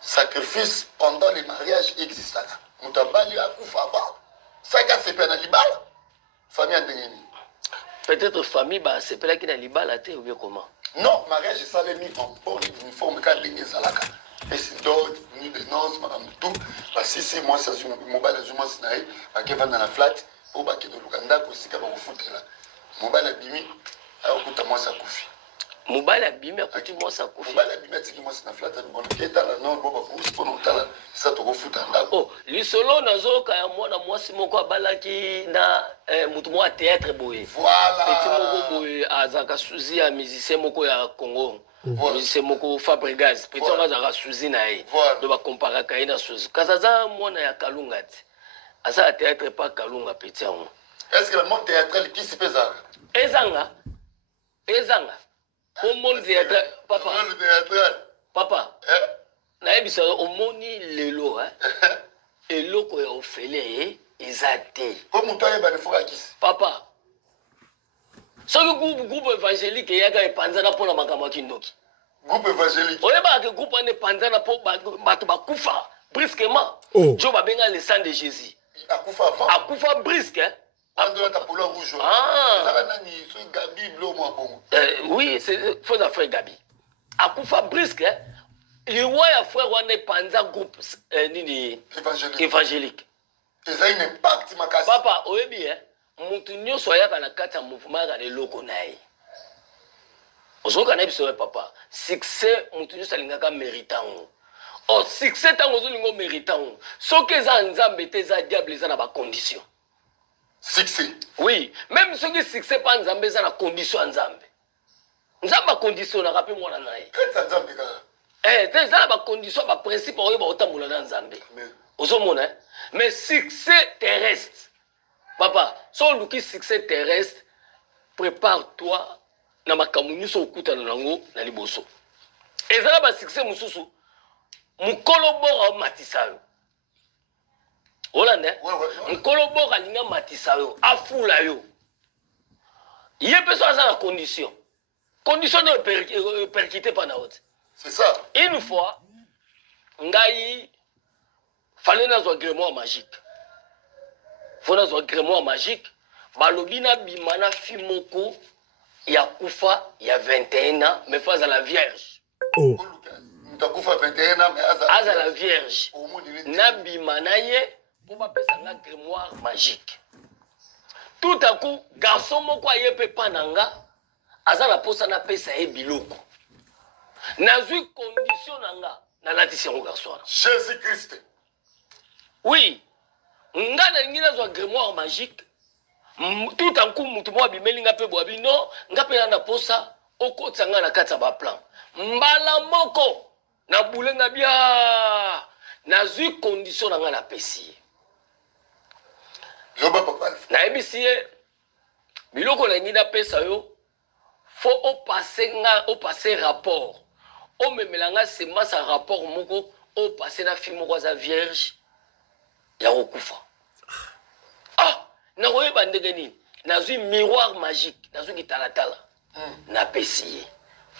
Sacrifice pendant les mariages existant. Mutabali akufa avant. Saka sepe na libala. Famille Andengeni. Peut-être famille, bah, c'est pas là qu'il a libala ou bien comment? Non, mariage, ça l'est mis en bonne uniforme quand il est à la carte. Et c'est d'autres, ni de noces, madame tout. Parce que si moi, ça c'est mobile, je m'en suis dit, dans la flat, au bac de l'Ouganda, aussi, quand on fout là. Mobile a bimi, alors que moi, ça koufi. Mobile a bimi, à côté moi, ça koufi. Mobile a bimi, c'est que moi, c'est la flat, bon, qui est dans la non, bon, pour qu'on entend ça, tu refous là. Oh, le solo, nazo, quand moi, c'est mon quoi, balaki, na, moutou, à théâtre, boy. Voilà. Petit moko, boy, à Zaka Souzi, à musicien, moko, à Congo. Musicien, moko, Fabregas. Petit, on va Zaka Souzi, na, de va comparer, à Kaina Souzi. Kazaza, moi, na, ya Kalunga, à ça, théâtre, pas Kalunga, petit, est-ce que le monde théâtral qui s'y fait ça? Ezanga. Au monde théâtral, papa. Papa. Naebisa omoni lelo hein. Eloko ya ofele ezate. Comme toi eba ne fera kisi. Papa. Ce groupe évangélique, il y a un panzana pour la Makamakinoki. Groupe évangélique. On a un groupe de panzana pour Batouba brusquement. Joe Babenga le sang de Jésus. Akoufa avant. Akoufa brusque, hein? Oui, c'est faux affaire Gabi. Akoufa brusque, hein? Le roi a fait un panza groupe évangélique. Ils ont un impact, ma casse. Papa, oui, bien. Moutounio soya kana kata mouvement dans les locaux naï. Ozo kana biso papa. Succès moutounio salingaka méritant. Oh, succès tant ozo lingo méritant. So que za nzambe te za diable za na ba condition. Succès. Oui, même ceux qui succès pas nzambe za na condition nzambe. Nzamba condition na rapé mwana naï. Quand nzambe ka. Te za ba condition ba principe oyo ba otambola na nzambe. Ozo mona, mais succès terrestre. Papa, son luki succès terrestre, prépare-toi na makamuni so okuta na nango na liboso. Ezala ba succès mususu. Mukolo bora matisa yo. Hollandais. Mukolo bora linga matisa yo, afula yo. Yé peut ça la condition. Condition de perquiter pas na haute. C'est ça. Une fois, ngai fallait na zo grimoire magique. Faut na zo grimoire magique. Balobina bimana fimoko ya kufa ya 21 ans mais face à la vierge. Oh. Kufa 21 ans mais à la vierge. Na bimana ye pour ba pesa na grimoire magique. Tout à coup garçon moko ayepe pananga azala posa na pesa e biloko. Nazui condition nanga na latisi ngo garçon. Jésus Christ. Oui. Ngana ngina zo grimoire magique. Tout en coup mutu mo bimeli nga pe boabi no nga pe na posa okotsa nga na kata ba plan. Mbala moko na bulenga bia nazui condition nga na pesi. Loba papa. Na ebisie biloko na ngina pesa yo faut au passer rapport. O memelanga sema sa rapport moko o passer na film moko za vierge ya okufa. Ah, na roye bandege nini? Nazui miroir magique, nazui kitalatala. Na pesi.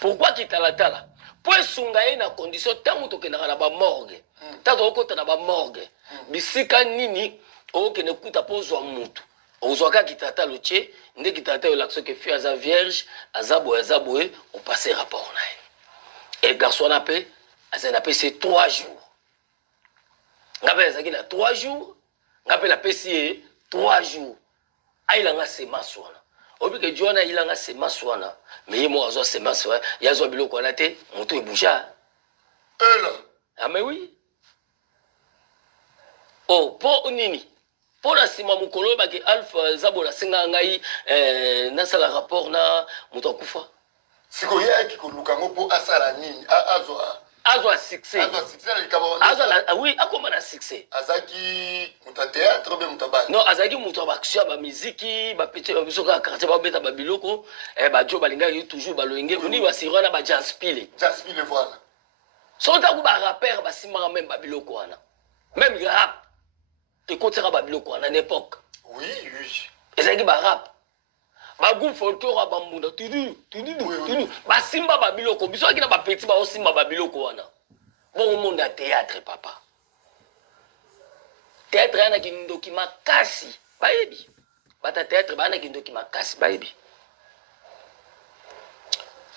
Pourquoi kitalatala? Pour sungaye na condition tango tokena na ba morgue. Tato okota na ba morgue. Bisika nini o ke ne kuta pozwa mutu. Ozwaka kitatalo tche, nde kitatalo l'action que fait à vierge, azabo on passer rapport na. Et garçon appelé, c'est 3 jours. Ngapé ça qui na 3 jours, ngapé la PC 3 jours. Ailanga sema swana. Obi ke Joana ilanga sema swana, mais moi azo sema swana, ya zo biloko na te, moto e boucha. Là. Ah mais oui. Oh, pour nini? Pour la sima mukolo ba ke Alpha Zabola singa ngai nasala rapport na moto kufa. Siko ya ki ko lukango po asala nini? Azo succès. Azo succès le kabawanda. Azo oui, akoma na succès. Azaki muta théâtre be muta ba. Non, azaki muta ba action ba musique, ba petit ba bisoka quartier ba beta ba biloko, ba jo balinga yi toujours ba loenge, oni ba sirona ba jazz pile. Jazz pile voilà. Sonta ku ba rapper ba simara même ba biloko wana. Même rap. Et quand tu as à l'époque. Oui, oui. Et ça dit rap. Ba groupe folklore bambunda tudu. Ba simba ba biloko. Biso ki na ba petit ba simba ba biloko wana. Bon monde à théâtre papa. Théâtre yana ki ndoki makasi. Baebi. Bata théâtre bana ki ndoki makasi baebi.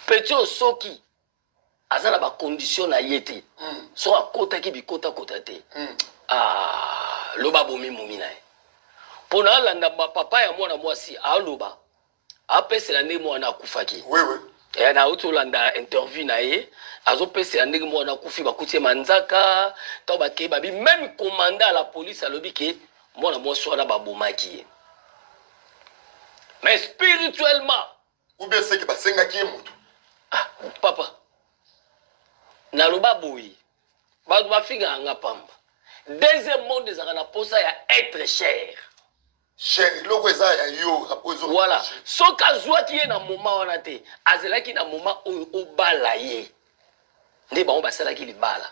Petit osoki azala ba condition na yete. So akota ki bikota kota te. Ah loba bomi mumina pona landa papa ya mwana mwasi aloba apese la ndenge mwana akufaki oui oui et na utolanda interview na ye azopese la ndenge mwana akufi bakutie manzaka to bake babi même commandant à la police alobi ke mwana mwasi wana babomaki mais spirituellement ou bien c'est que basenga ki mutu ah papa na loba boyi ba finga nga pamba. Deuxième monde des arana posa ya être cher. Cher, loko eza ya yo apozo. Voilà. Soka zwa ki na moment wana te, azela ki na moment o bala ye. Nde ba on basala ki li bala.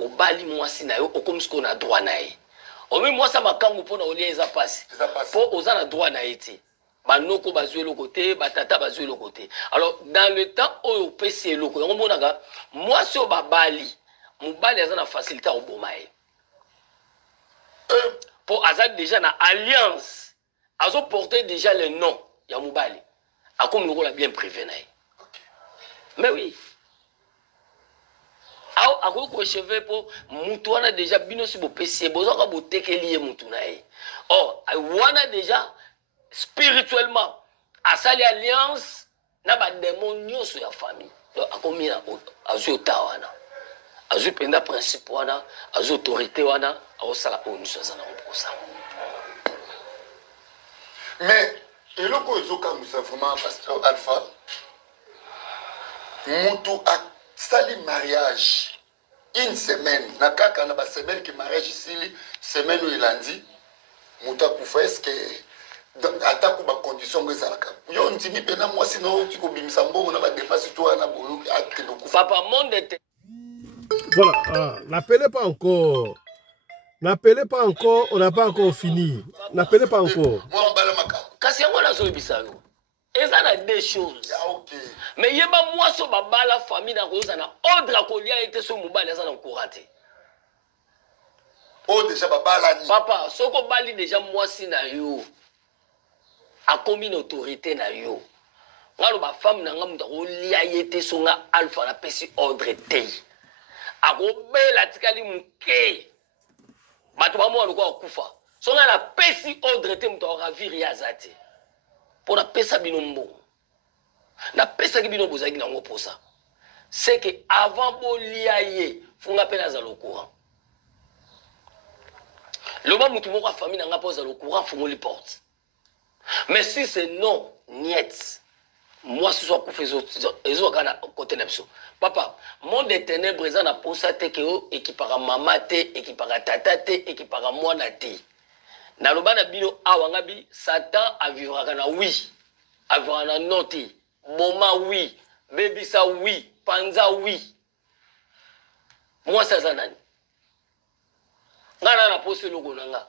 O bali mwasi na yo okomsko na droit na ye. O me mwasa makangu pona olia eza pasi. Po oza na droit na ye te. banoko bazwe le côté, batata bazwe le côté. Alors dans le temps où PC le côté, moi sur babali, mobali a une facilité au bomae. Pour Azad déjà na alliance, azo porté déjà le nom ya mobali. A comme nous l'a bien prévenu. Mais oui. A ko cheveux pour mutuana déjà bino si bo PC, bozo ka bo tekeli mutunae. Oh, wana déjà spirituellement à sali alliance na ba démon nyoso ya famille akomi na azu tawana azu penda principe wana azu autorité wana awosala onyo sana oposa mais eloko ezoka musa vraiment pasteur Alpha mutu a sali mariage une semaine na kaka na ba semaine que mariage ici semaine où il a dit mutu akufa est-ce que attaque ba condition ngezalaka yo ntimi pena moi sinon tu ko bimisa mbongo na ba dépasse toi na bolo akelo ku papa monde était voilà n'appelez pas encore on n'a pas encore fini n'appelez pas encore moi mbala maka kasi yango na zo bisalo eza na deux choses mais yeba moi so babala famille na koza na ordre akolia était so mobali eza na courante oh déjà babala ni papa soko bali déjà moi si na yo a commis une autorité na yo ngalo ba femme na ngamu ko lia yete songa alpha na pesi ordre te a go bela tikali muke bato ba mo ko kufa songa na pesi ordre te mto raviri azate pour na pesa binombo na pesa ki bino bozaki na ngo posa c'est que avant bo lia ye funga pena za lokoura le ba mutu mo ka famille na nga posa lokoura fungo li porte. Mais si c'est non, niet. Moi, ce soit pour faire côté papa, monde des ténèbres, ils ont posé que équipara maman te, équipara tata te, équipara moi na te. Na loba na bino awangabi, Satan a vivre na oui, a vivre na noti, Boma oui, baby sa oui, Panza oui. Moi ça zanani. Ngana na posé logo nanga.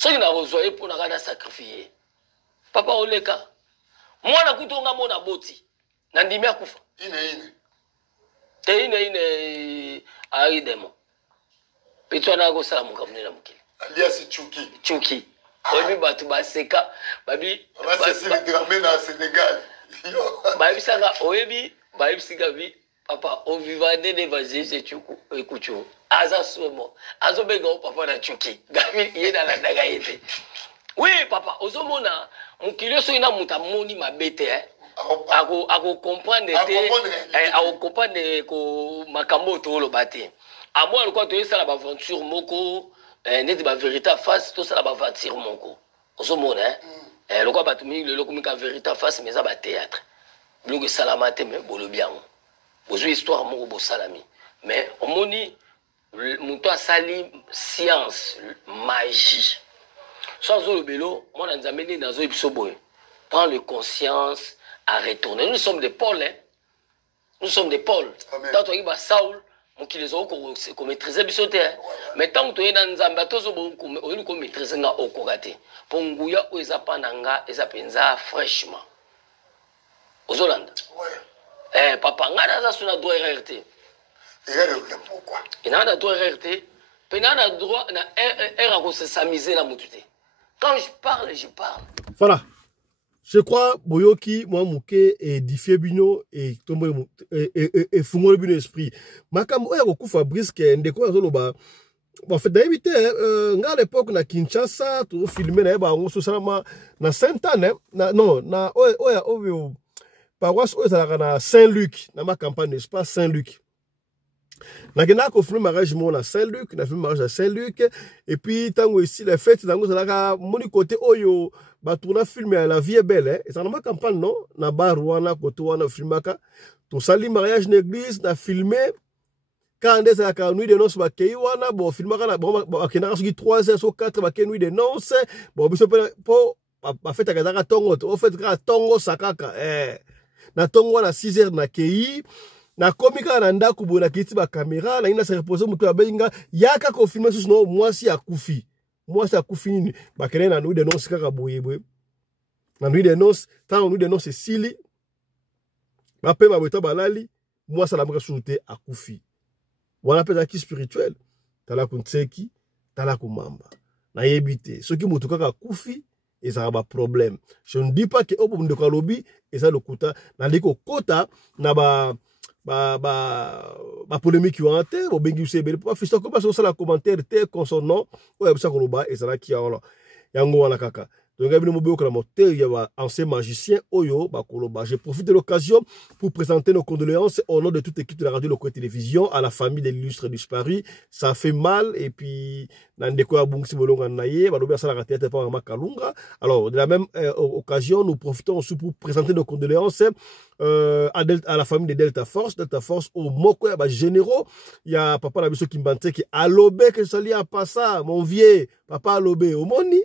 Ce qui n'a rejoint pour n'a sacrifié. Papa Oleka. Moi na kutonga mona boti. Na ndimia kufa. Ine aidemo. Petwa na go sala mukamune na mukili. Alias Chuki. Obi batu baseka. Babi. Ba se gramé na Sénégal. Babi sanga obi. Babi sigabi. Papa, on vivait des vases et Chuku. Écoute. Aza somo azobega papa na Chuki gabi yeda la daga yete oui papa ozomona mukilio so ina mutamoni mabete ako comprendre te ako comprendre ko makambo to lo bate amo alikuwa to yesa la aventure moko neti ba vérité face to sala ba aventure moko ozomona lokwa batumi le lokomika vérité face mais za ba théâtre blogue salamate mais bolobiango bozo histoire moko bo salami mais omoni Mouto sali science, magie. Sans le bélo, moi, on a amené dans un épisode. Prends le conscience à retourner. Nous sommes des pôles. Hein? Nous sommes des pôles. Tant que tu as Saul, qui les ont maîtrisé bisoté. Mais tant que tu es dans un bateau, on maîtrise au Kogate. Pour Ngouya, ou Ezapananga, Ezapenza fraîchement. Aux Hollandes. Papa, ngana ça doit RRT. Pourquoi? Il a droit à RRT, il a droit à s'amuser la moutute. Quand je parle. Voilà. Je crois Boyoki, moi Mouké et édifié Bino et tomber et fumeur Bino esprit. Makamo ya ko Fabrice ke ndeko azoloba. En fait d'habiter à l'époque na Kinshasa, tout filmer na ba ngo salama na Sainte-Anne non na oya paroisse oya na Saint-Luc na ma campagne n'est pas Saint-Luc. Na gena ko film mariage mon à Saint-Luc, na film mariage à Saint-Luc et puis tango ici les fêtes tango ça moni côté oyo ba tourna film à la vie est belle hein et ça na ma campagne non na bar wana côté wana filmaka to sali mariage l'église na filmer quand des à nuit de noces ba kei wana bon filmaka na bon ba kena sur 3 heures sur 4 ba nuit de noces bon biso po ba fête ka tongo au fait ka tongo sakaka na tongo na 6 heures na kei na komika na ndako bona kiti ba caméra na ina se reposer mutu ya benga yaka ko filmer sous no moi si akufi nini ba kene na nous de non sikaka boye na nuit des noces tant nuit des noces sili ba pe ba beta balali moi ça la mka souté akufi wana pe ki spirituel tala kuntseki tala kumamba na yebite ce qui mutu kaka kufi et ça a un problème. Je ne dis pas que au bout de Kalobi et ça le kota na liko kota na ba polémique qui ont été au bengi c'est pas fisto comme ça la commentaire te concernant ouais ça koloba et ça là qui a yango wana kaka. Donc il y a ancien magicien Oyo Bakoloba. Je profite de l'occasion pour présenter nos condoléances au nom de toute l'équipe de la radio Loco Télévision à la famille de l'illustre disparu. Ça fait mal et puis alors de la même occasion nous profitons aussi pour présenter nos condoléances à la famille de Delta Force au moko ya généraux. Il y a papa Labiso Kimbante qui a lobé que ça lui a pas ça mon vieux papa a lobé au moni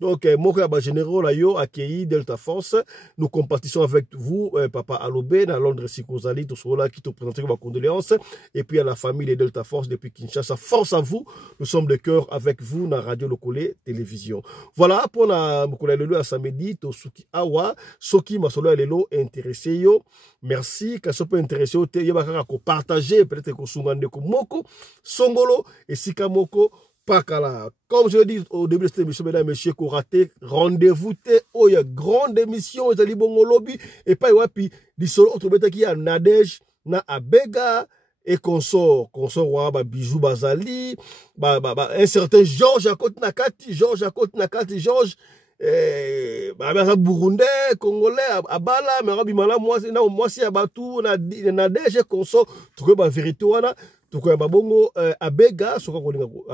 donc moko ya généraux là yo accueilli Delta Force. Nous compatissons avec vous papa Alobé dans Londres Sikozali tout cela qui te présente ma condoléances et puis à la famille de Delta Force depuis Kinshasa, force à vous, nous sommes de cœur avec vous dans Radio Lokole Télévision. Voilà pour na mokolo lelo à samedi to suki awa soki masolo lelo intéressé yo merci ka so peut intéressé yo te yebaka ko partager peut-être ko sungande ko moko songolo et sika moko pakala. Comme je l'ai dit au début de cette émission, mesdames et messieurs, qu'on raté rendez-vous te oh il y a grande émission ezali bongo lobby et pas wapi di solo autre beta qui a Nadej na Abega et consort wa bijou bazali un certain Georges à côté nakati Georges burundais congolais abala mais rabimala moi si abatu na DG consort tout ba vérité wana tout ba bongo Abega soka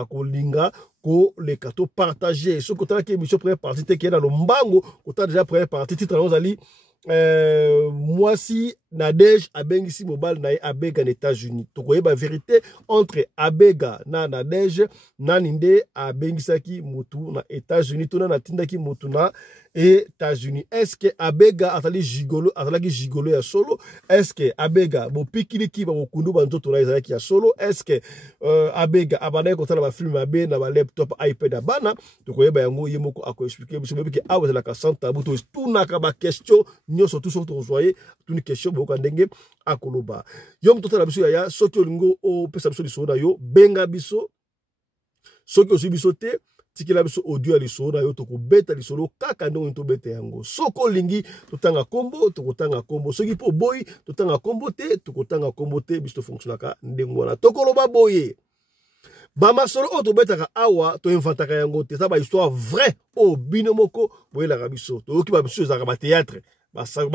kolinga ko les cadeaux partagés ce côté qui émission première partie qui est dans le mbango côté déjà première partie titre ali moi si Nadej abengisi mobile na Abega na États-Unis to koyeba vérité entre Abega na Nadej na ninde abengisaki mutu na États-Unis to na tindaki mutu na États-Unis. Est-ce que Abega atali gigolo ya solo? Est-ce que Abega bo pikiliki ba kundu banzoto na ezaki ya solo? Est-ce que Abega abana ko tala ba film abe na ba laptop iPad abana to koyeba yango yemoko ako expliquer biso bebe ke awa la ka santa buto tout na ka ba question nyoso tout sorto zoyer une question boka ndenge akoloba yom totala biso ya soki olingo o pesa biso liso na yo benga biso soki osi biso te tikela biso audio ya liso na yo tokobeta lisolo kaka ndenge to beta yango soko lingi totanga kombo tokotanga kombo soki po boy totanga kombo te tokotanga kombo te biso fonctionnaka ndenge wana tokoloba boye bama solo o tobetaka awa to inventaka yango te ça ba histoire vrai o binomoko boyela rabiso to ki ba biso za ba théâtre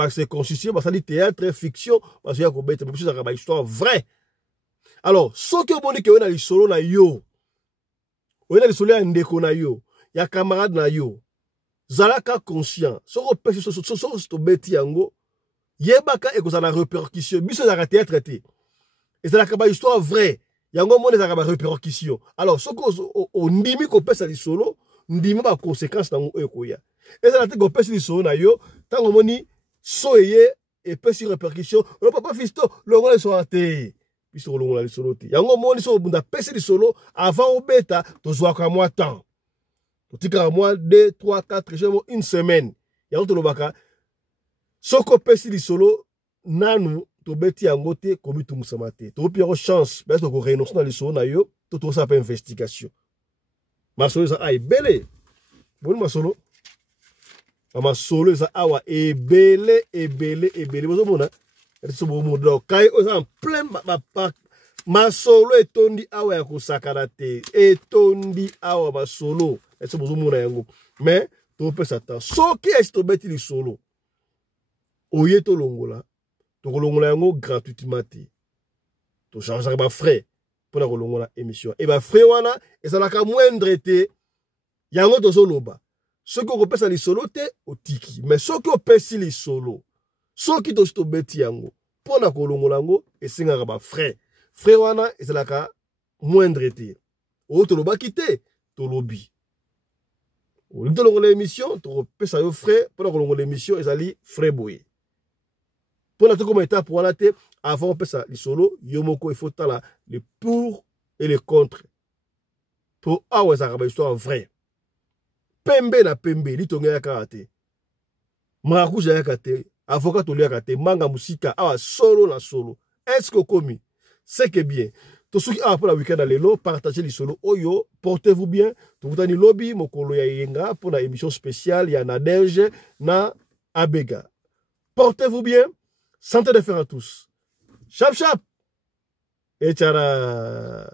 c'est constitué ça dit théâtre fiction parce qu'il y a ko beta biso za ba histoire vrai. Alors soki oboni ke wena lisolo na yo wena lisolo ya ndeko na yo ya camarade na yo zalaka conscient soko pesi so to beti yango yebaka e ko za na répercussion biso za théâtre te et ça la ba histoire vrai yango mone za ba répercussion. Alors soko o ndimi ko pesa lisolo ndimi ba conséquence na ngo ekoya et ça la te ko pesi lisolo na yo tango moni soye et pesi répercussion le papa fisto le ngole so ate biso longola lisolo te yango moni so bunda pesi lisolo avant obeta to zwa ka moi temps to tika moi 2 3 4 jours une semaine yango to lobaka soko pesi lisolo nanu to beti yango te komi to musama te to piro chance parce que ko renoncer na lisolo na yo to ça pa investigation masolo za ay belé bon masolo ama solo za awa ebele bozo mona so bo modo kai o en plein masolo etondi awa ya kusakana te etondi awa masolo so bozo mona yango mais to pesa ta soki esto beti li solo oye to longola yango gratuitement te to charger ba frais pour la longola émission et ba frais wana ezalaka moindre te yango to soloba ce que repesa li solo te otiki mais ce que pesi li solo soki to beti yango pona ko longola yango esingaka ba frais wana ezalaka moindre te o to lobaki te to lobi o to longola émission to pesa yo frais pona ko longola émission ezali frais boye pona to comme étape wana te avant pesa li solo yomoko il faut tala le pour et le contre pour awa ezalaka ba histoire vrai pembe na pembe litonga ya karate marakuja ya kate, avocat to liaka te, manga musika, awa solo na solo. Est-ce que komi? C'est que bien. To souki awa pour la week-end à l'élo, partagez les solo. Oyo, portez-vous bien. To vous lobby, mokolo ya yenga, pour la émission spéciale, ya Nadège, na Abega. Portez-vous bien. Santé de fer à tous. Chap chap. Et tchara.